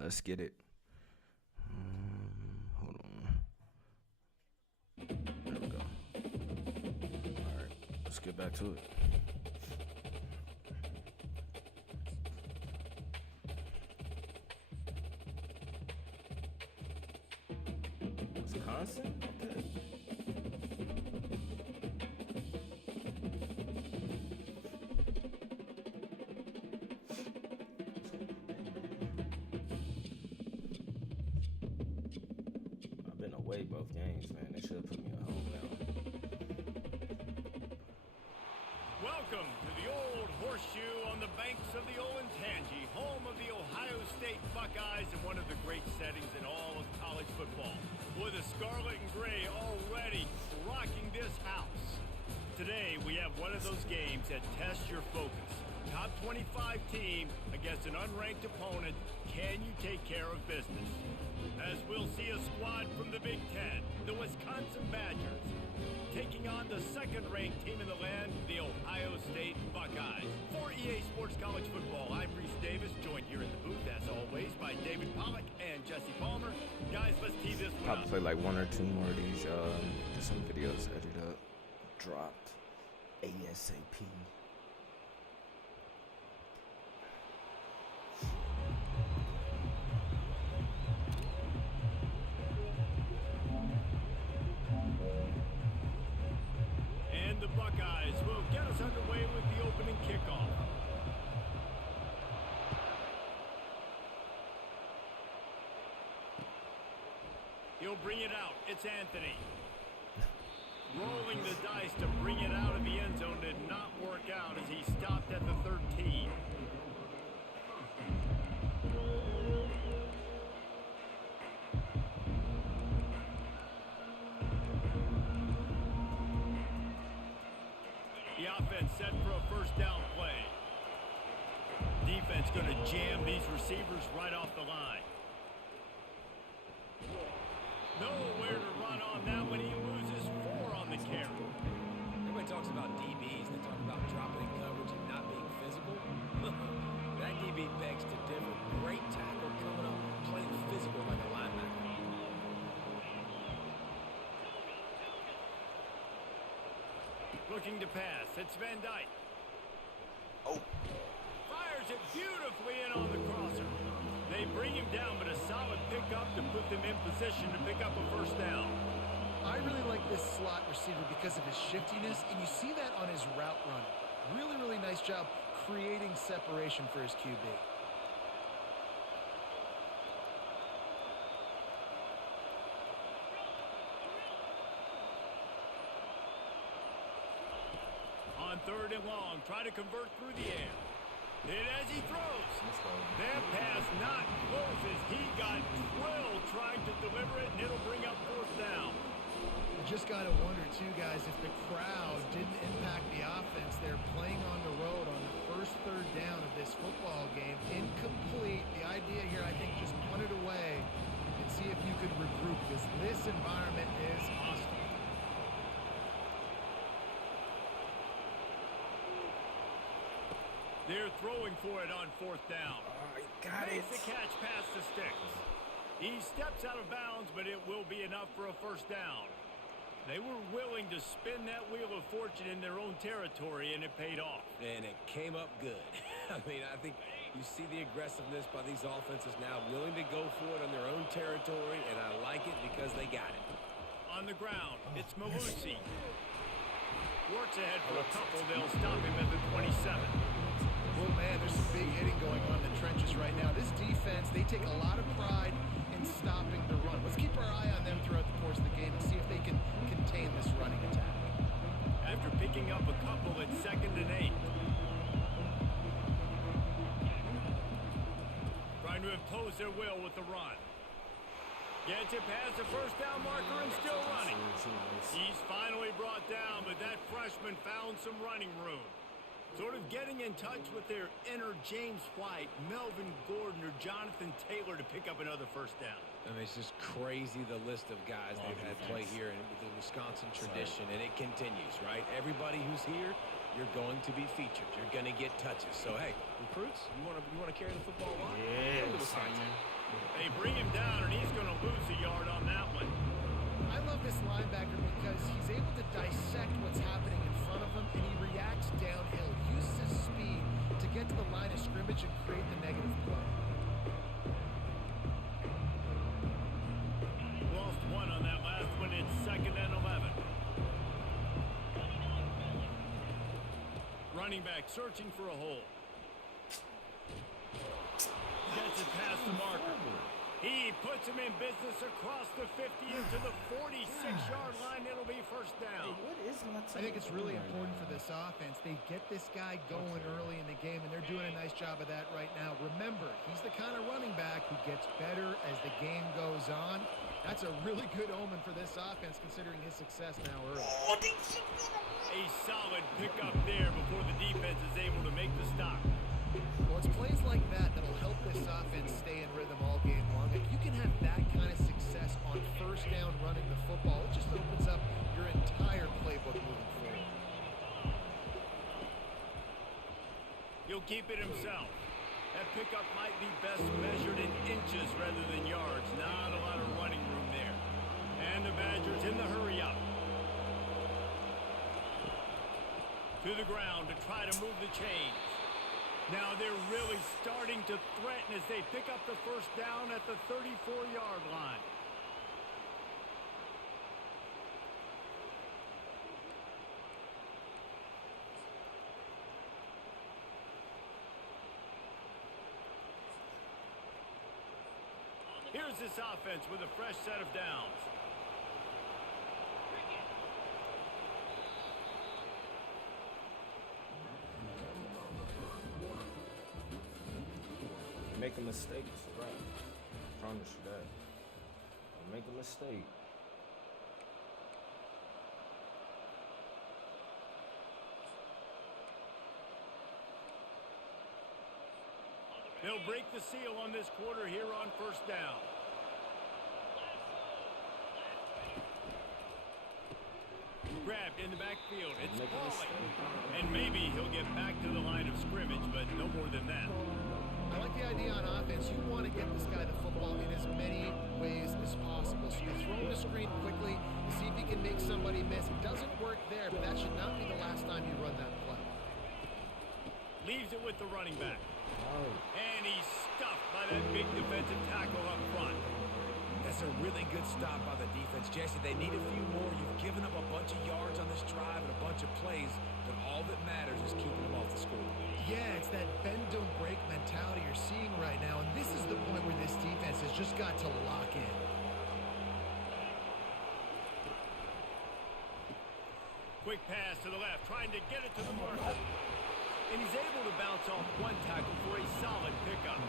Let's get it. Hold on. There we go. All right, let's get back to it. Wisconsin? Okay. I've been away both games, man. They should have put me at home now. Welcome to the old horseshoe on the banks of the Olentangy, home of the Ohio State Buckeyes and one of the great settings in all of college football. With the scarlet and gray already rocking this house. Today, we have one of those games that tests your focus. Top 25 team against an unranked opponent. Can you take care of business? As we'll see a squad from the Big Ten, the Wisconsin Badgers, taking on the second-ranked team in the land, the Ohio State Buckeyes. For EA Sports College Football, I'm Reese Davis, joined here in the booth, as always, by David Pollack and Jesse Palmer. Guys, let's tee this one Probably up. play like one or two more of these. Get some videos edited up, dropped ASAP. And the Buckeyes will get us underway with the opening kickoff. He'll bring it out. It's Anthony. Rolling the dice to bring it out of the end zone did not work out as he stopped at the 13. The offense set for a first down play. Defense going to jam these receivers right off the line. Nowhere to run on that when he loses 4 on the carry. Everybody talks about DBs. They talk about dropping in coverage and not being physical. That DB begs to differ. Great tackle coming up, playing physical like a linebacker. Looking to pass. It's Van Dyke. Oh. Fires it beautifully in on the crosser. They bring him down, but a solid pickup to put them in position to pick up a first down. I really like this slot receiver because of his shiftiness, and you see that on his route running. Really, really nice job creating separation for his QB. On third and long, try to convert through the air. Hit as he throws. That pass not close as he got drilled trying to deliver it, and it'll bring up fourth down. You just got to wonder, too, guys, if the crowd didn't impact the offense. They're playing on the road on the first third down of this football game. Incomplete. The idea here, I think, just punt it away and see if you could regroup, because this environment is hostile. They're throwing for it on fourth down. Got it. Makes the catch past the sticks. He steps out of bounds, but it will be enough for a first down. They were willing to spin that wheel of fortune in their own territory, and it paid off. And it came up good. I mean, I think you see the aggressiveness by these offenses now, willing to go for it on their own territory, and I like it because they got it. On the ground, it's Malusi. Works ahead for a couple. They'll stop him at the 27. Well, man, there's some big hitting going on in the trenches right now. This defense, they take a lot of pride in stopping the run. Let's keep our eye on them throughout the course of the game and see if they can contain this running attack. After picking up a couple, it's 2nd and 8. Trying to impose their will with the run. Gets it past the first down marker and still running. He's finally brought down, but that freshman found some running room. Sort of getting in touch with their inner James White, Melvin Gordon, or Jonathan Taylor to pick up another first down. I mean, it's just crazy the list of guys they've had play here in the Wisconsin tradition, and it continues, right? Everybody who's here, you're going to be featured. You're going to get touches. So, hey, recruits, you want to carry the football on? Yeah, Come to Wisconsin. Simon. bring him down, and he's going to lose a yard on that one. I love this linebacker because he's able to dissect what's happening in front of him, and he reacts downhill, uses his speed to get to the line of scrimmage and create the negative play. Lost one on that last one. It's 2nd and 11. Running back searching for a hole. Gets it past the marker. He puts him in business across the 50 into the 46-yard line. It'll be first down. What is I think it's really important for this offense. They get this guy going early in the game, and they're doing a nice job of that right now. Remember, he's the kind of running back who gets better as the game goes on. That's a really good omen for this offense, considering his success now early. A solid pickup there before the defense is able to make the stop. Well, it's plays like that that'll help this offense stay in rhythm all game long. If you can have that kind of success on first down running the football, it just opens up your entire playbook moving forward. He'll keep it himself. That pickup might be best measured in inches rather than yards. Not a lot of running room there. And the Badgers in the hurry up. To the ground to try to move the chains. Now they're really starting to threaten as they pick up the first down at the 34-yard line. Here's this offense with a fresh set of downs. Make a mistake, it's a wrap. I promise you that. Don't make a mistake. They'll break the seal on this quarter here on first down. Grabbed in the backfield. It's falling. And maybe he'll get back to the line of scrimmage, but no more than that. I like the idea on offense. You want to get this guy the football in as many ways as possible. So you throw him the screen quickly to see if he can make somebody miss. It doesn't work there, but that should not be the last time you run that play. Leaves it with the running back. Oh. And he's stuffed by that big defensive tackle up front. That's a really good stop by the defense. Jesse, they need a few more. You've given up a bunch of yards on this drive and a bunch of plays, but all that matters is keeping them off the score. Yeah, it's that bend, don't break mentality you're seeing right now, and this is the point where this defense has just got to lock in. Quick pass to the left, trying to get it to the marker. And he's able to bounce off one tackle for a solid pickup.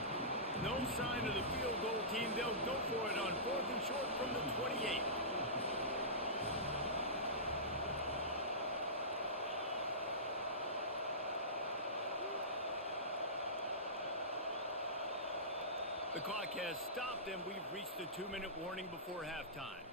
No sign of the field goal team. They'll go for it on 4th and short from the 28. The clock has stopped, and we've reached the 2-minute warning before halftime.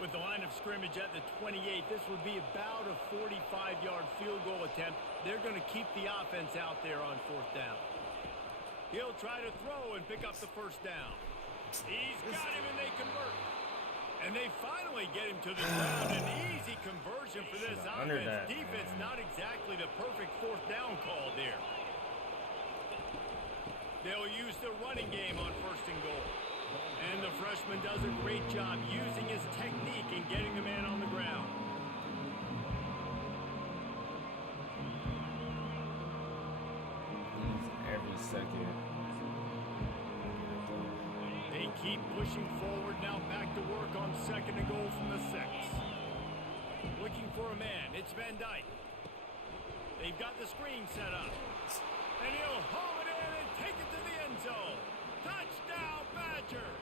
With the line of scrimmage at the 28, this would be about a 45-yard field goal attempt. They're going to keep the offense out there on 4th down. He'll try to throw and pick up the first down. He's got him, and they convert. And they finally get him to the ground. An easy conversion for this offense. Defense, not exactly the perfect 4th down call there. They'll use the running game on 1st and goal. And the freshman does a great job using his technique and getting the man on the ground. Every second. They keep pushing forward now, back to work on 2nd and goal from the 6. Looking for a man. It's Van Dyke. They've got the screen set up. And he'll haul it in and take it to the end zone. Touchdown, Badgers!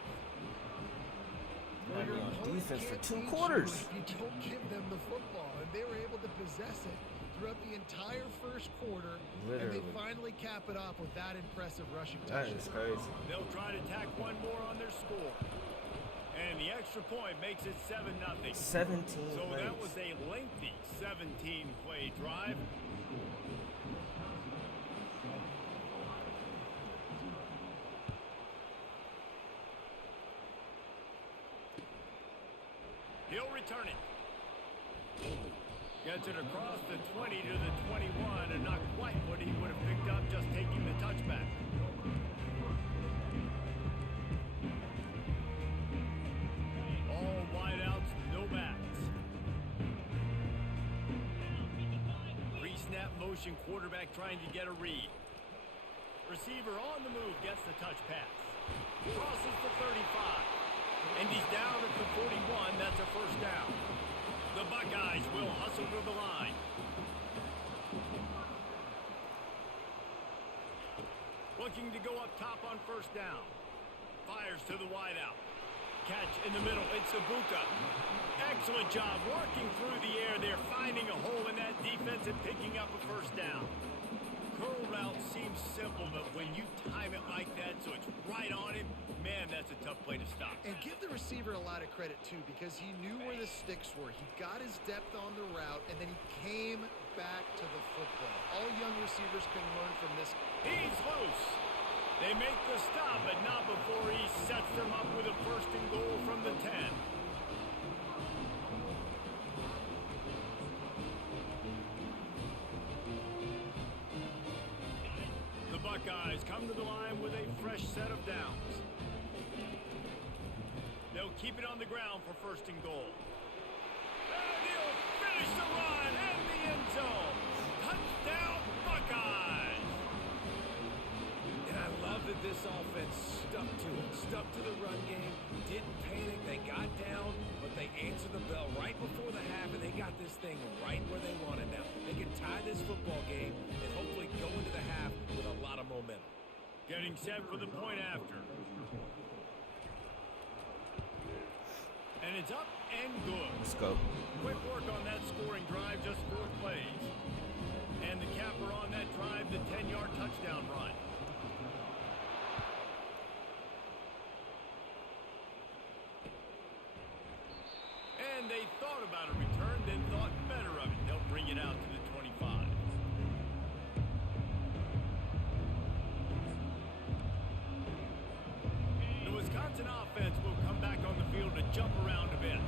Might be on defense for 2 quarters. If you don't give them the football, and they were able to possess it, throughout the entire first quarter, and Literally. they finally cap it off with that impressive rushing That touchdown. is crazy. They'll try to tack one more on their score. And the extra point makes it 7-0. 17 So plays. that was a lengthy 17-play drive. He'll return it. Gets it across the 20 to the 21, and not quite what he would have picked up just taking the touchback. All wideouts, no backs. Pre-snap motion, quarterback trying to get a read. Receiver on the move, gets the touch pass. Crosses the 35. And he's down at the 41. That's a first down. The Buckeyes will hustle to the line. Looking to go up top on first down. Fires to the wideout. Catch in the middle. It's Ibuka. Excellent job working through the air there, finding a hole in that defense and picking up a first down. Curl route seems simple, but when you time it like that so it's right on him, man, that's a tough play to stop. And give the receiver a lot of credit, too, because he knew where the sticks were. He got his depth on the route, and then he came back to the football. All young receivers can learn from this. He's loose. They make the stop, but not before he sets them up with a first and goal from the 10. The Buckeyes come to the line with a fresh set of downs. They'll keep it on the ground for first and goal. And he'll finish the run in the end zone. Touchdown, Buckeyes! And I love that this offense stuck to it. Stuck to the run game. Didn't panic. They got down, but they answered the bell right before the half, and they got this thing right where they want it now. They can tie this football game and hopefully go into the half with a lot of momentum. Getting set for the point after. And it's up and good. Let's go. Quick work on that scoring drive, just 4 plays. And the capper on that drive, the 10-yard touchdown run. And they thought about a return, then thought better of it. They'll bring it out to the 25. The Wisconsin offense will come back on the field to jump around a bit.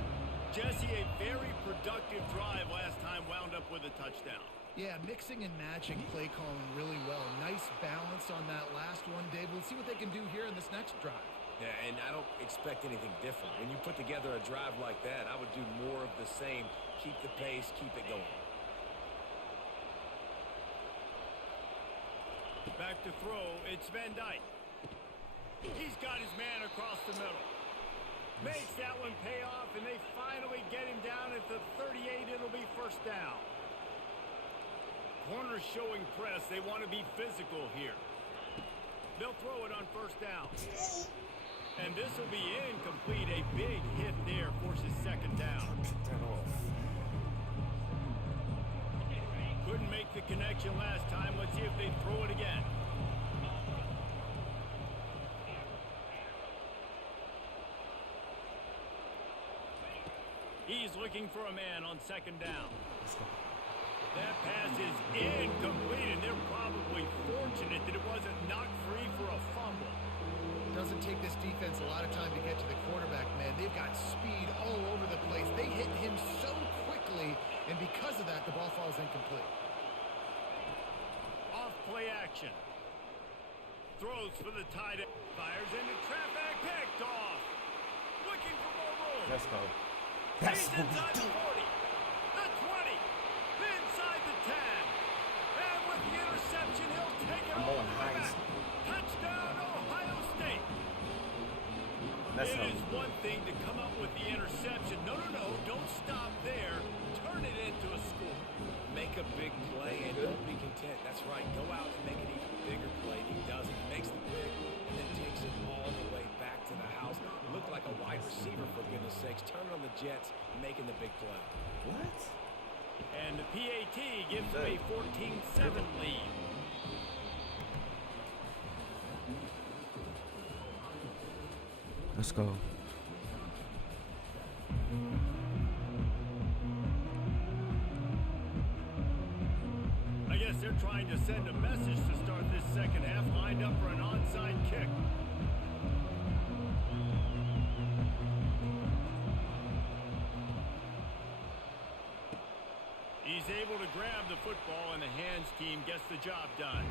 Jesse, a very productive drive last time, wound up with a touchdown. Yeah, mixing and matching play calling really well. Nice balance on that last one, Dave. We'll see what they can do here in this next drive. Yeah, and I don't expect anything different. When you put together a drive like that, I would do more of the same. Keep the pace, keep it going. Back to throw, it's Van Dyke. He's got his man across the middle. Makes that one pay off, and they finally get him down at the 38. It'll be first down. Corners showing press. They want to be physical here. They'll throw it on first down. And this will be incomplete. A big hit there forces second down. Couldn't make the connection last time. Let's see if they throw it again. He's looking for a man on second down. That pass is incomplete, and they're probably fortunate that it wasn't knocked free for a fumble. Doesn't take this defense a lot of time to get to the quarterback, man. They've got speed all over the place. They hit him so quickly, and because of that, the ball falls incomplete. Off play action. Throws for the tight end. Fires into traffic. Picked off. Looking for more room. Let's go. That's He's what we inside do. the 40. The 20. Inside the 10. And with the interception, he'll take it I'm all on the way back. Heinz. Touchdown, Ohio State. That's It how is one thing to come up with the interception. No, don't stop there. Turn it into a score. Make a big play and don't be content. That's right. Go out and make an even bigger play. He does it. He makes the pick and then takes it all the way back to the house. Looked like a wide receiver, for goodness sakes. Turn it on the Jets, making the big play. what? And the PAT gives them a 14-7 lead. Let's go. I guess they're trying to send a message to start this second half, lined up for an onside kick. He's able to grab the football, and the hands team gets the job done.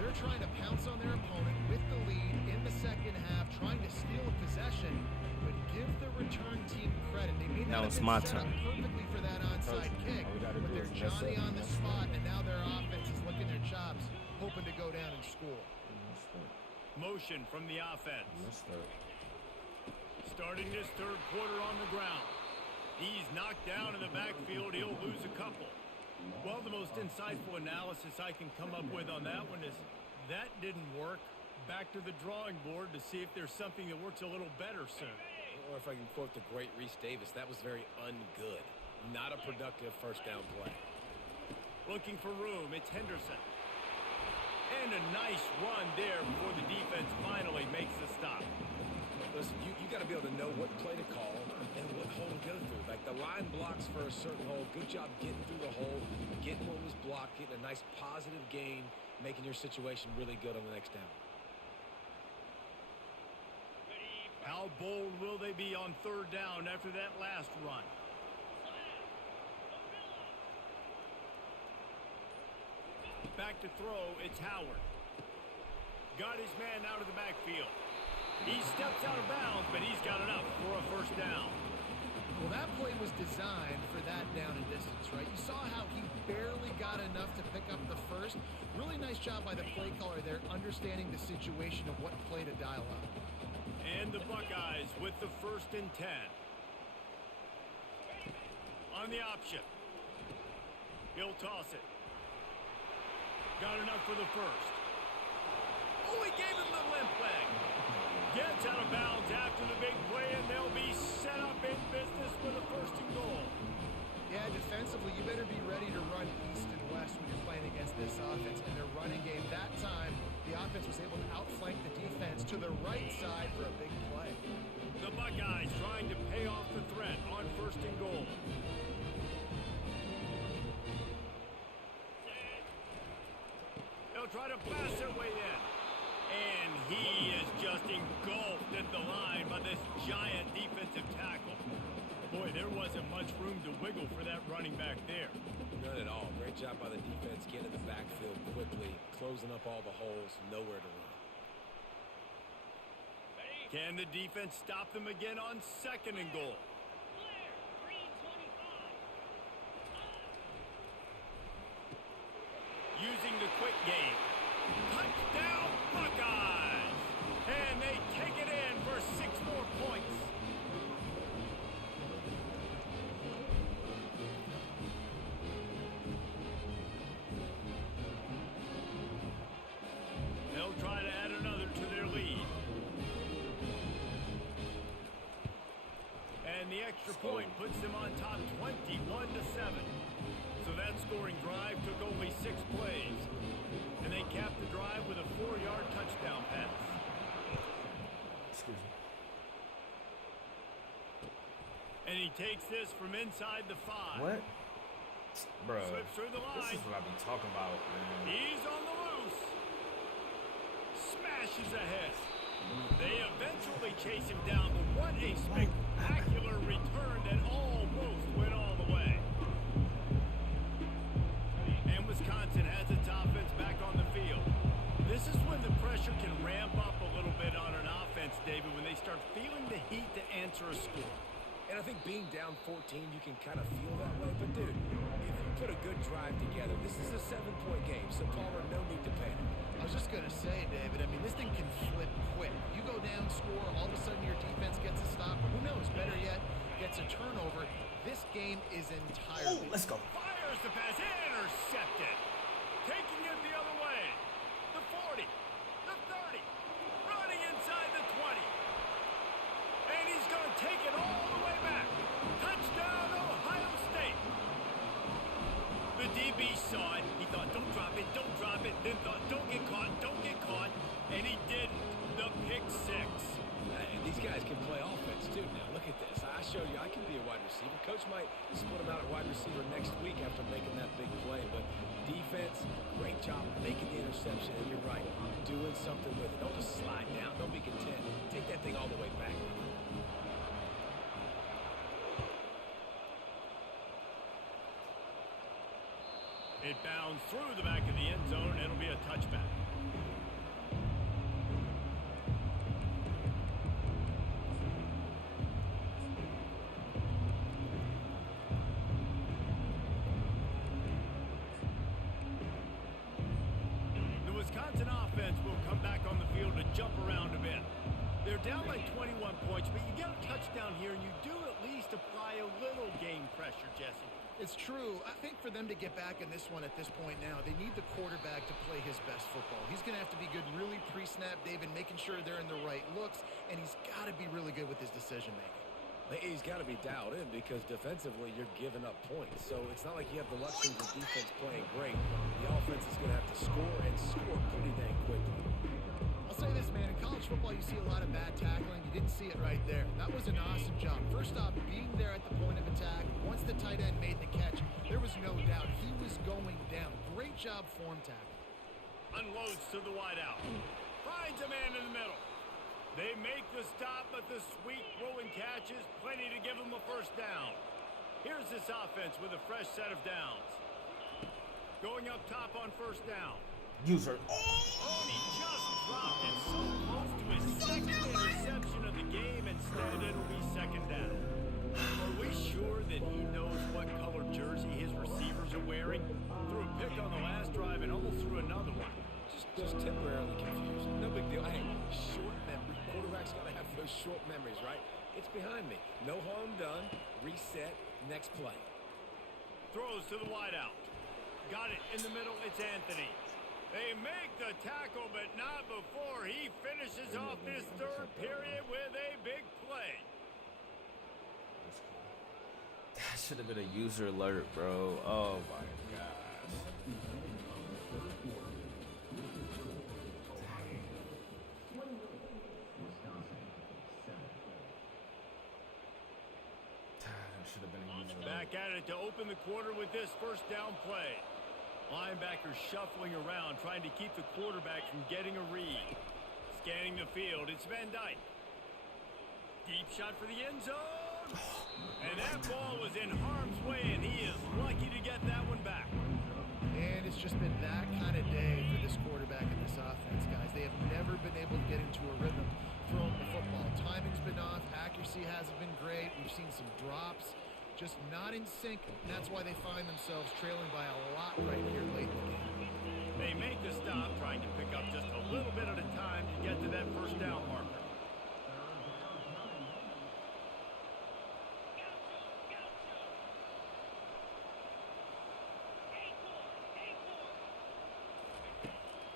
They're trying to pounce on their opponent with the lead in the second half, trying to steal a possession, but give the return team credit. They may Now not it's have my been set up turn. perfectly for that onside kick, but they're Johnny on the spot, and now their offense is licking their chops, hoping to go down and score. Motion from the offense. Starting this third quarter on the ground. He's knocked down in the backfield. He'll lose a couple. Well, the most insightful analysis I can come up with on that one is that didn't work. Back to the drawing board to see if there's something that works a little better soon. Or if I can quote the great Reese Davis, that was very ungood. Not a productive first down play. Looking for room. It's Henderson. And a nice run there before the defense finally makes the stop. Listen, you got to be able to know what play to call and what hole to go through. Like the line blocks for a certain hole. Good job getting through the hole, getting what was blocked, getting a nice positive gain, making your situation really good on the next down. How bold will they be on third down after that last run? Back to throw, it's Howard. Got his man out of the backfield. He steps out of bounds, but he's got enough for a first down. Well, that play was designed for that down and distance, right? You saw how he barely got enough to pick up the first. Really nice job by the play caller there, understanding the situation of what play to dial up. And the Buckeyes with the 1st and 10. On the option. He'll toss it. Got enough for the first. Oh, he gave him the limp leg. Gets out of bounds after the big play, and they'll be set up in business for the 1st and goal. Yeah, defensively, you better be ready to run east and west when you're playing against this offense. And their running game that time, the offense was able to outflank the defense to the right side for a big play. The Buckeyes trying to pay off the threat on 1st and goal. They'll try to blast their way in. And he is just engulfed at the line by this giant defensive tackle. Boy, there wasn't much room to wiggle for that running back there. None at all. Great job by the defense getting in the backfield quickly, closing up all the holes, nowhere to run. Can the defense stop them again on 2nd and goal? Using the quick game. Touchdown Buckeyes! And they take it in for 6 more points. They'll try to add another to their lead. And the extra point puts them on top 21-7. So that scoring drive took only 6 plays. And they capped the drive with a 4-yard touchdown pass. Excuse me. And he takes this from inside the 5. What? Bro, Slips through the line. this is what I be talking about, man. He's on the loose. Smashes ahead. They eventually chase him down, but what a spectacular return that almost went all the way. And Wisconsin has its offense back on the field. This is when the pressure can ramp up a little bit on an offense, David, when they start feeling the heat to answer a score. And I think being down 14, you can kind of feel that way. But, dude, if you put a good drive together, this is a 7-point game. So, Palmer, no need to panic. I was just going to say, David, I mean, this thing can flip quick. You go down, score, all of a sudden your defense gets a stop. Or who knows, better yet, gets a turnover. This game is entirely... Oh, let's go. Fires the pass, intercepted. Taking it the other way. The 40, the 30, running inside the 20. And he's going to take it all the way back. Touchdown, Ohio State. These guys can play offense, too. Now, look at this. I show you I can be a wide receiver. Coach might split him out at wide receiver next week after making that big play. But defense, great job making the interception. And you're right, doing something with it. Don't just slide down. Don't be content. Take that thing all the way back. It bounds through the back of the end zone. It'll be a touchback. The Wisconsin offense will come back on the field to jump around a bit. They're down by 21 points, but you get a touchdown here, and you do at least apply a little game pressure, Jesse. It's true. I think for them to get back in this one at this point now, they need the quarterback to play his best football. He's going to have to be good really pre-snap, David, making sure they're in the right looks, and he's got to be really good with his decision-making. He's got to be dialed in because defensively you're giving up points. So it's not like you have the luxury of the defense playing great. The offense is going to have to score and score pretty dang quickly. I'll say this, man. In college football, you see a lot of bad tackling. You didn't see it right there. That was an awesome job. First off, being there at the point of attack. Once the tight end made the catch, there was no doubt he was going down. Great job form tackle. Unloads to the wideout. Finds a man in the middle. They make the stop, but the sweet rolling catch is plenty to give them a first down. Here's this offense with a fresh set of downs. Going up top on first down. User. Oh, he just dropped it so close to his second interception of the game. Instead, it'll be second down. Are we sure that he knows what color jersey his receivers are wearing? Threw a pick on the last drive and almost threw another one. Just temporarily confused. No big deal. Hey, short memory. Quarterback's got to have those short memories, right? It's behind me. No harm done. Reset. Next play. Throws to the wideout. Got it in the middle. It's Anthony. They make the tackle, but not before he finishes off this third period with a big play. That should have been a user alert, bro. Oh my gosh. That should have been a user alert. Back at it to open the quarter with this first down play. Linebacker shuffling around, trying to keep the quarterback from getting a read. Scanning the field, it's Van Dyke. Deep shot for the end zone. And that ball was in harm's way, and he is lucky to get that one back. And it's just been that kind of day for this quarterback and this offense, guys. They have never been able to get into a rhythm throwing the football. Timing's been off. Accuracy hasn't been great. We've seen some drops. Just not in sync, and that's why they find themselves trailing by a lot right here late in the game. They make the stop, trying to pick up just a little bit at a time to get to that first down marker.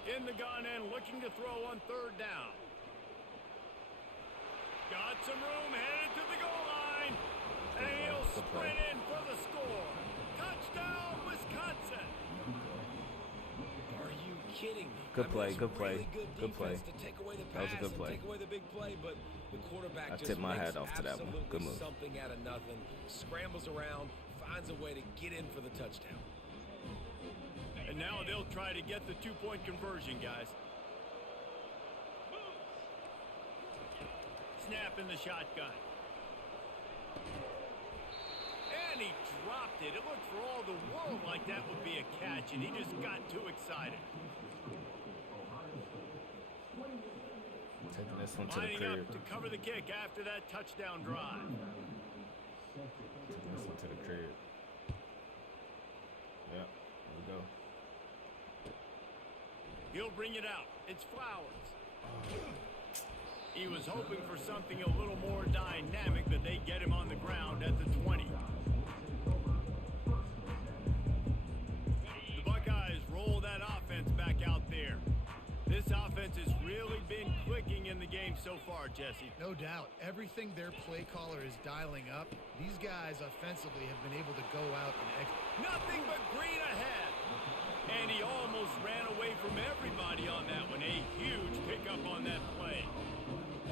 In the gun and looking to throw on third down. Got some room, headed to the goal line. And he'll sprint in for the score. Touchdown, Wisconsin. Are you kidding me? Good play, it's good play, really good play. defense to take away the That was a pass good and play. Take away the big play, but the quarterback I just tip my makes hat off to that one. absolutely Good move. something out of nothing. Scrambles around, finds a way to get in for the touchdown. And now they'll try to get the two-point conversion, guys. Snap in the shotgun. And he dropped it. It looked for all the world like that would be a catch, and he just got too excited. Taking this one to the Lining crib. up to cover the kick after that touchdown drive. Taking this one to the crib. Yep, here we go. He'll bring it out. It's Flowers. He was hoping for something a little more dynamic, but they get him on the ground at the 20. The Buckeyes roll that offense back out there. This offense has really been clicking in the game so far, Jesse. No doubt. Everything their play caller is dialing up, these guys offensively have been able to go out and Nothing but green ahead. And he almost ran away from everybody on that one. A huge pickup on that play.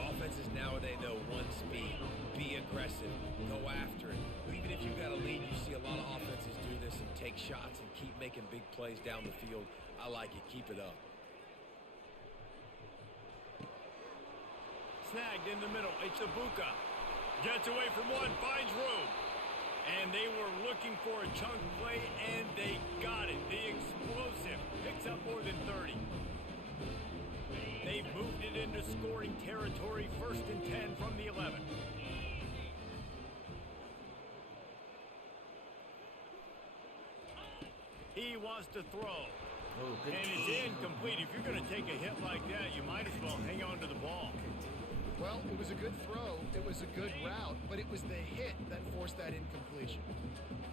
Offenses nowadays know one speed. Be aggressive. Go after it. Even if you've got a lead, you see a lot of offenses do this and take shots and keep making big plays down the field. I like it. Keep it up. Snagged in the middle. It's Ibuka. Gets away from one, finds room. And they were looking for a chunk play, and they got it. The explosive picks up more than 30. They've moved it into scoring territory, 1st and 10 from the 11. He wants to throw. Good And it's incomplete. If you're going to take a hit like that, you might as well hang on to the ball. Well, it was a good throw, it was a good route, but it was the hit that forced that incompletion.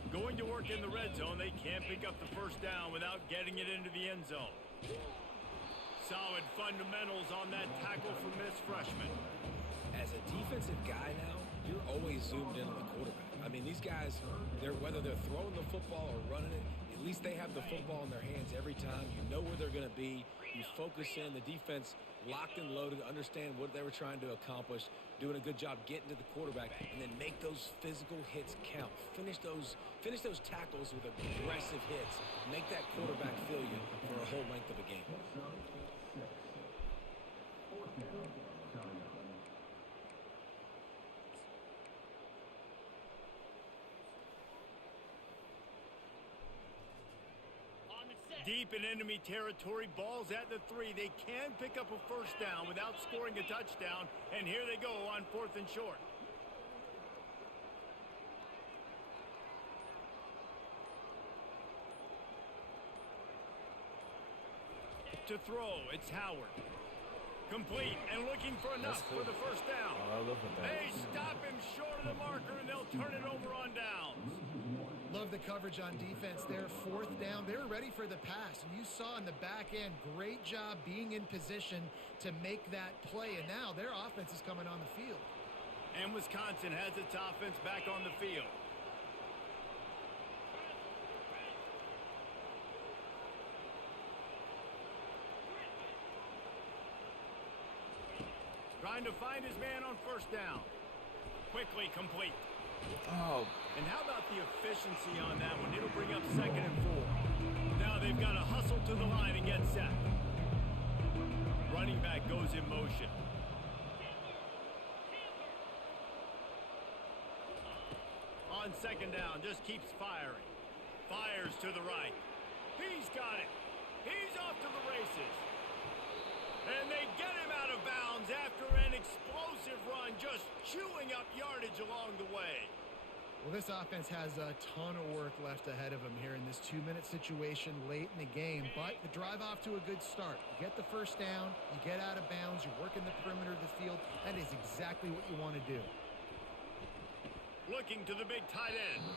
Going to work in the red zone, they can't pick up the 1st down without getting it into the end zone. Solid fundamentals on that tackle from this freshman. As a defensive guy now, you're always zoomed in on the quarterback. I mean, these guys, whether they're throwing the football or running it, at least they have the football in their hands every time. You know where they're going to be. You focus in. The defense locked and loaded, understand what they were trying to accomplish, doing a good job getting to the quarterback, and then make those physical hits count. Finish those tackles with aggressive hits. Make that quarterback feel you for a whole length of a game. Deep in enemy territory, balls at the 3. They can pick up a 1st down without scoring a touchdown, and here they go on 4th and short. To throw, it's Howard. Complete and looking for enough for the 1st down. Oh, look at that. They stop him short of the marker, and they'll turn it over on downs. Love the coverage on defense there. 4th down. They were ready for the pass. And you saw in the back end, great job being in position to make that play. And now their offense is coming on the field. And Wisconsin has its offense back on the field. Trying to find his man on 1st down. Quickly complete. Oh. And how about the efficiency on that one? It'll bring up 2nd and 4. Now they've got to hustle to the line and get set. Running back goes in motion. On 2nd down, just keeps firing. Fires to the right. He's got it. He's off to the races. And they get him out of bounds after an explosive run, just chewing up yardage along the way. Well, this offense has a ton of work left ahead of them here in this 2-minute situation late in the game, but the drive off to a good start. You get the 1st down, you get out of bounds, you work in the perimeter of the field. That is exactly what you want to do. Looking to the big tight end.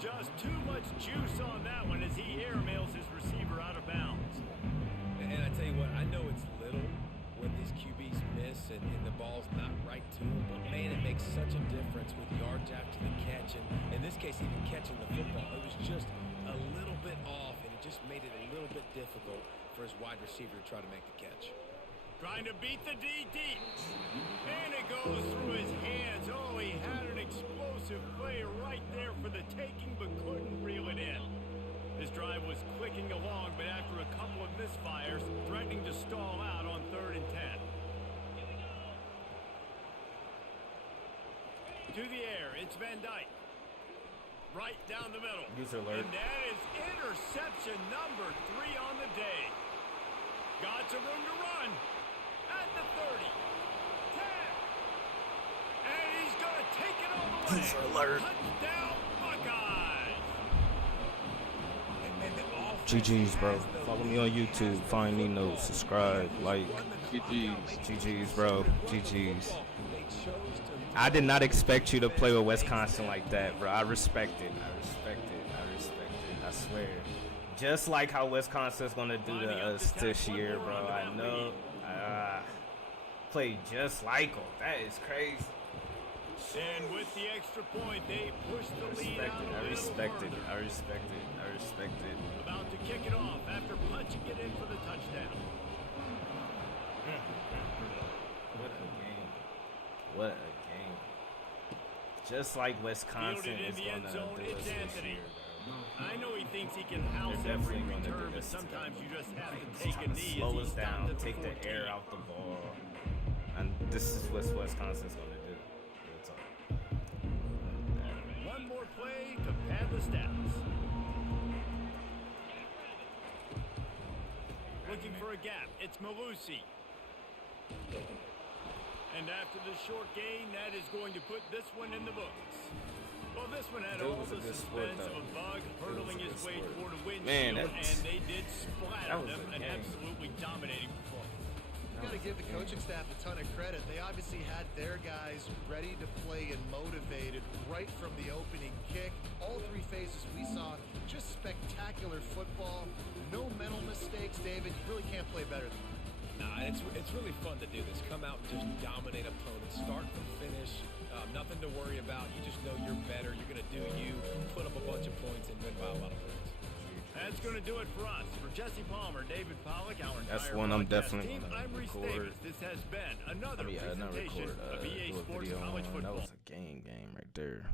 Just too much juice on that one as he airmails his receiver out of bounds. And I tell you what, I know it's little when these QBs miss and the ball's not right to them, but man, it makes such a difference with yards after the catch. And in this case, even catching the football, it was just a little bit off, and it just made it a little bit difficult for his wide receiver to try to make the catch. Trying to beat the D deep. And it goes through his hands. Oh, he had an explosive play right there for the taking, but couldn't reel it in. This drive was clicking along, but after a couple of misfires, threatening to stall out on 3rd and 10. To the air, it's Van Dyke. Right down the middle. User alert. And that is interception number 3 on the day. Got some room to run. At the 30. 10. And he's going to take it all the way. User alert. Touchdown, Buckeyes. GG's, bro. Follow me on YouTube. Find Nino. Subscribe. Like. GG's, bro. GG's. I did not expect you to play with Wisconsin like that, bro. I respect it. I swear. Just like how Wisconsin's gonna do to us this year, bro. I know. Play just like them. That is crazy. And with the extra point, they push the lead out I respect it. About to kick it off after punching it in for the touchdown. What a game. Just like Wisconsin Fielded in is the going end to zone, do it's us this Anthony. year, bro. I know he thinks he can house They're every definitely gonna do return, but this to sometimes them. you just have to take a Trying to knee slow as us he stopped down, at the take 14. the air out the ball. And this is what Wisconsin's going to do. Real talk. One more play to pad the stats. Looking for a gap. It's Malusi. And after the short gain, that is going to put this one in the books. Well, this one had It all was a the good sport, suspense of though. a bug hurtling It was a his good way sport. toward a windshield, Man, that's- and they did splatter that was them. a An game. absolutely dominating performance. You got to give the coaching staff a ton of credit. They obviously had their guys ready to play and motivated right from the opening kick. All three phases we saw, just spectacular football. No mental mistakes, David. You really can't play better than that. Nah, it's really fun to do this. Come out and just dominate opponents, start from finish. Nothing to worry about. You just know you're better. You're going to do you, put up a bunch of points, and win by a lot of points. That's going to do it for us. For Jesse Palmer, David Pollock, our That's entire one I'm broadcast definitely team, gonna I'm Reese record. Davis. This has been another Not presentation record, of EA do a Sports video College on. That Football. was a game right there.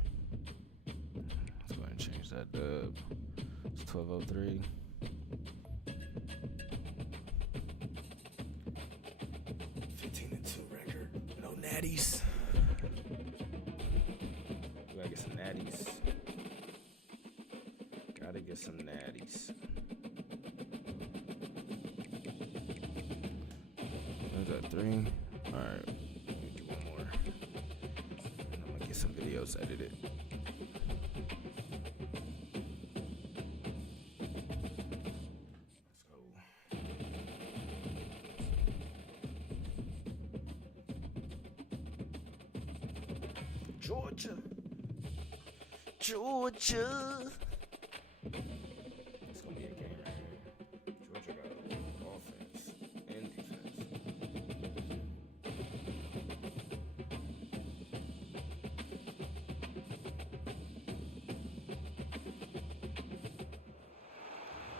Let's go ahead and change that dub. It's 12:03. Record. No natties. We gotta get some natties. Gotta get some natties. Is that 3? Alright. Let me do one more. And I'm gonna get some videos edited. Georgia. Georgia. It's gonna be a game right here. Georgia got offense and defense.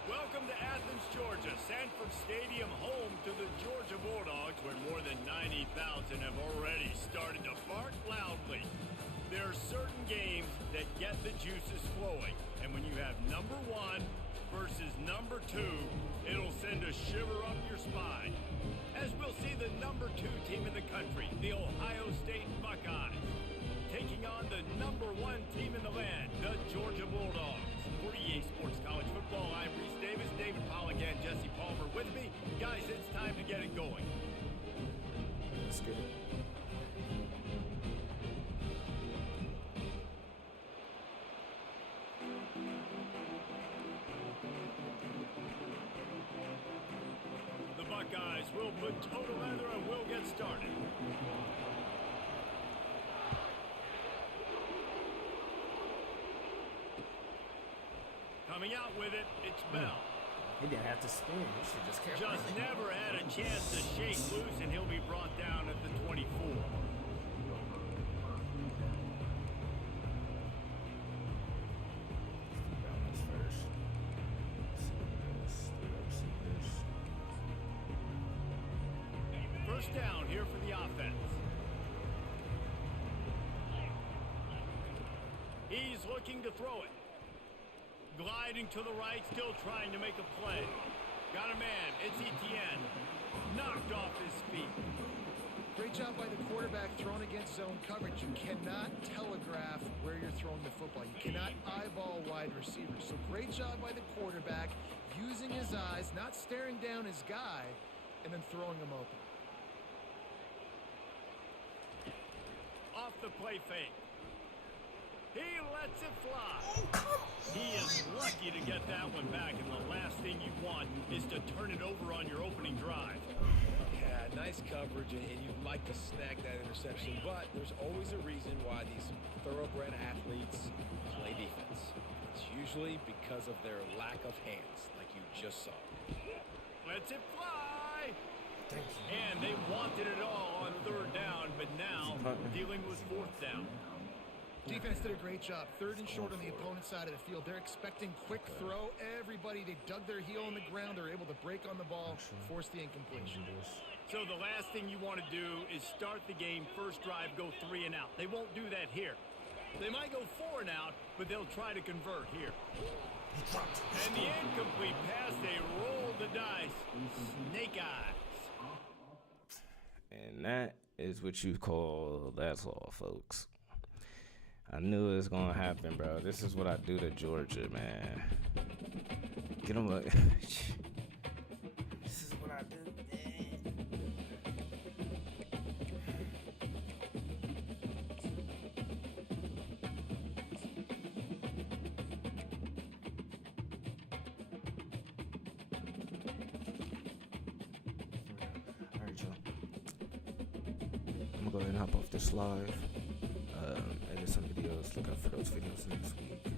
Welcome to Athens, Georgia, Sanford Stadium, home to the Georgia Bulldogs, where more than 90,000 have already started to bark loudly. There are certain games that get the juices flowing, and when you have number 1 versus number 2, it'll send a shiver up your spine. As we'll see the number 2 team in the country, the Ohio State Buckeyes, taking on the number 1 team in the land, the Georgia Bulldogs. For EA Sports College Football, I'm Reese Davis, David Pollock, and Jesse Palmer with me. Guys, it's time to get it going. Let's get it. The Buckeyes will put total leather and we'll get started. Coming out with it, it's Bell. He didn't have to spin. He should just kept Just running. never had a chance to shake loose, and he'll be brought down at the 24. Balance first. See this. First down here for the offense. He's looking to throw it. Gliding to the right, still trying to make a play. Got a man, it's Etienne. Knocked off his feet. Great job by the quarterback thrown against zone coverage. You cannot telegraph where you're throwing the football. You cannot eyeball wide receivers. So great job by the quarterback using his eyes, not staring down his guy, and then throwing him open. Off the play fake. He lets it fly. He is lucky to get that one back, and the last thing you want is to turn it over on your opening drive. Yeah, nice coverage, and you'd like to snag that interception, but there's always a reason why these thoroughbred athletes play defense. It's usually because of their lack of hands, like you just saw. Lets it fly. Thank you. And they wanted it all on third down, but now dealing with fourth down. Defense did a great job. Third and short on the opponent's side of the field. They're expecting quick throw. Everybody, they dug their heel in the ground. They're able to break on the ball, force the incompletion. So the last thing you want to do is start the game, first drive, go 3 and out. They won't do that here. They might go 4 and out, but they'll try to convert here. And the incomplete pass, they roll the dice. Snake eyes. And that is what you call that's all, folks. I knew it was gonna happen, bro. This is what I do to Georgia, man. Get them up. This is what I do, man. All right, y'all. I'm gonna go ahead and hop off this live. Edit some videos. Look out for those videos next week.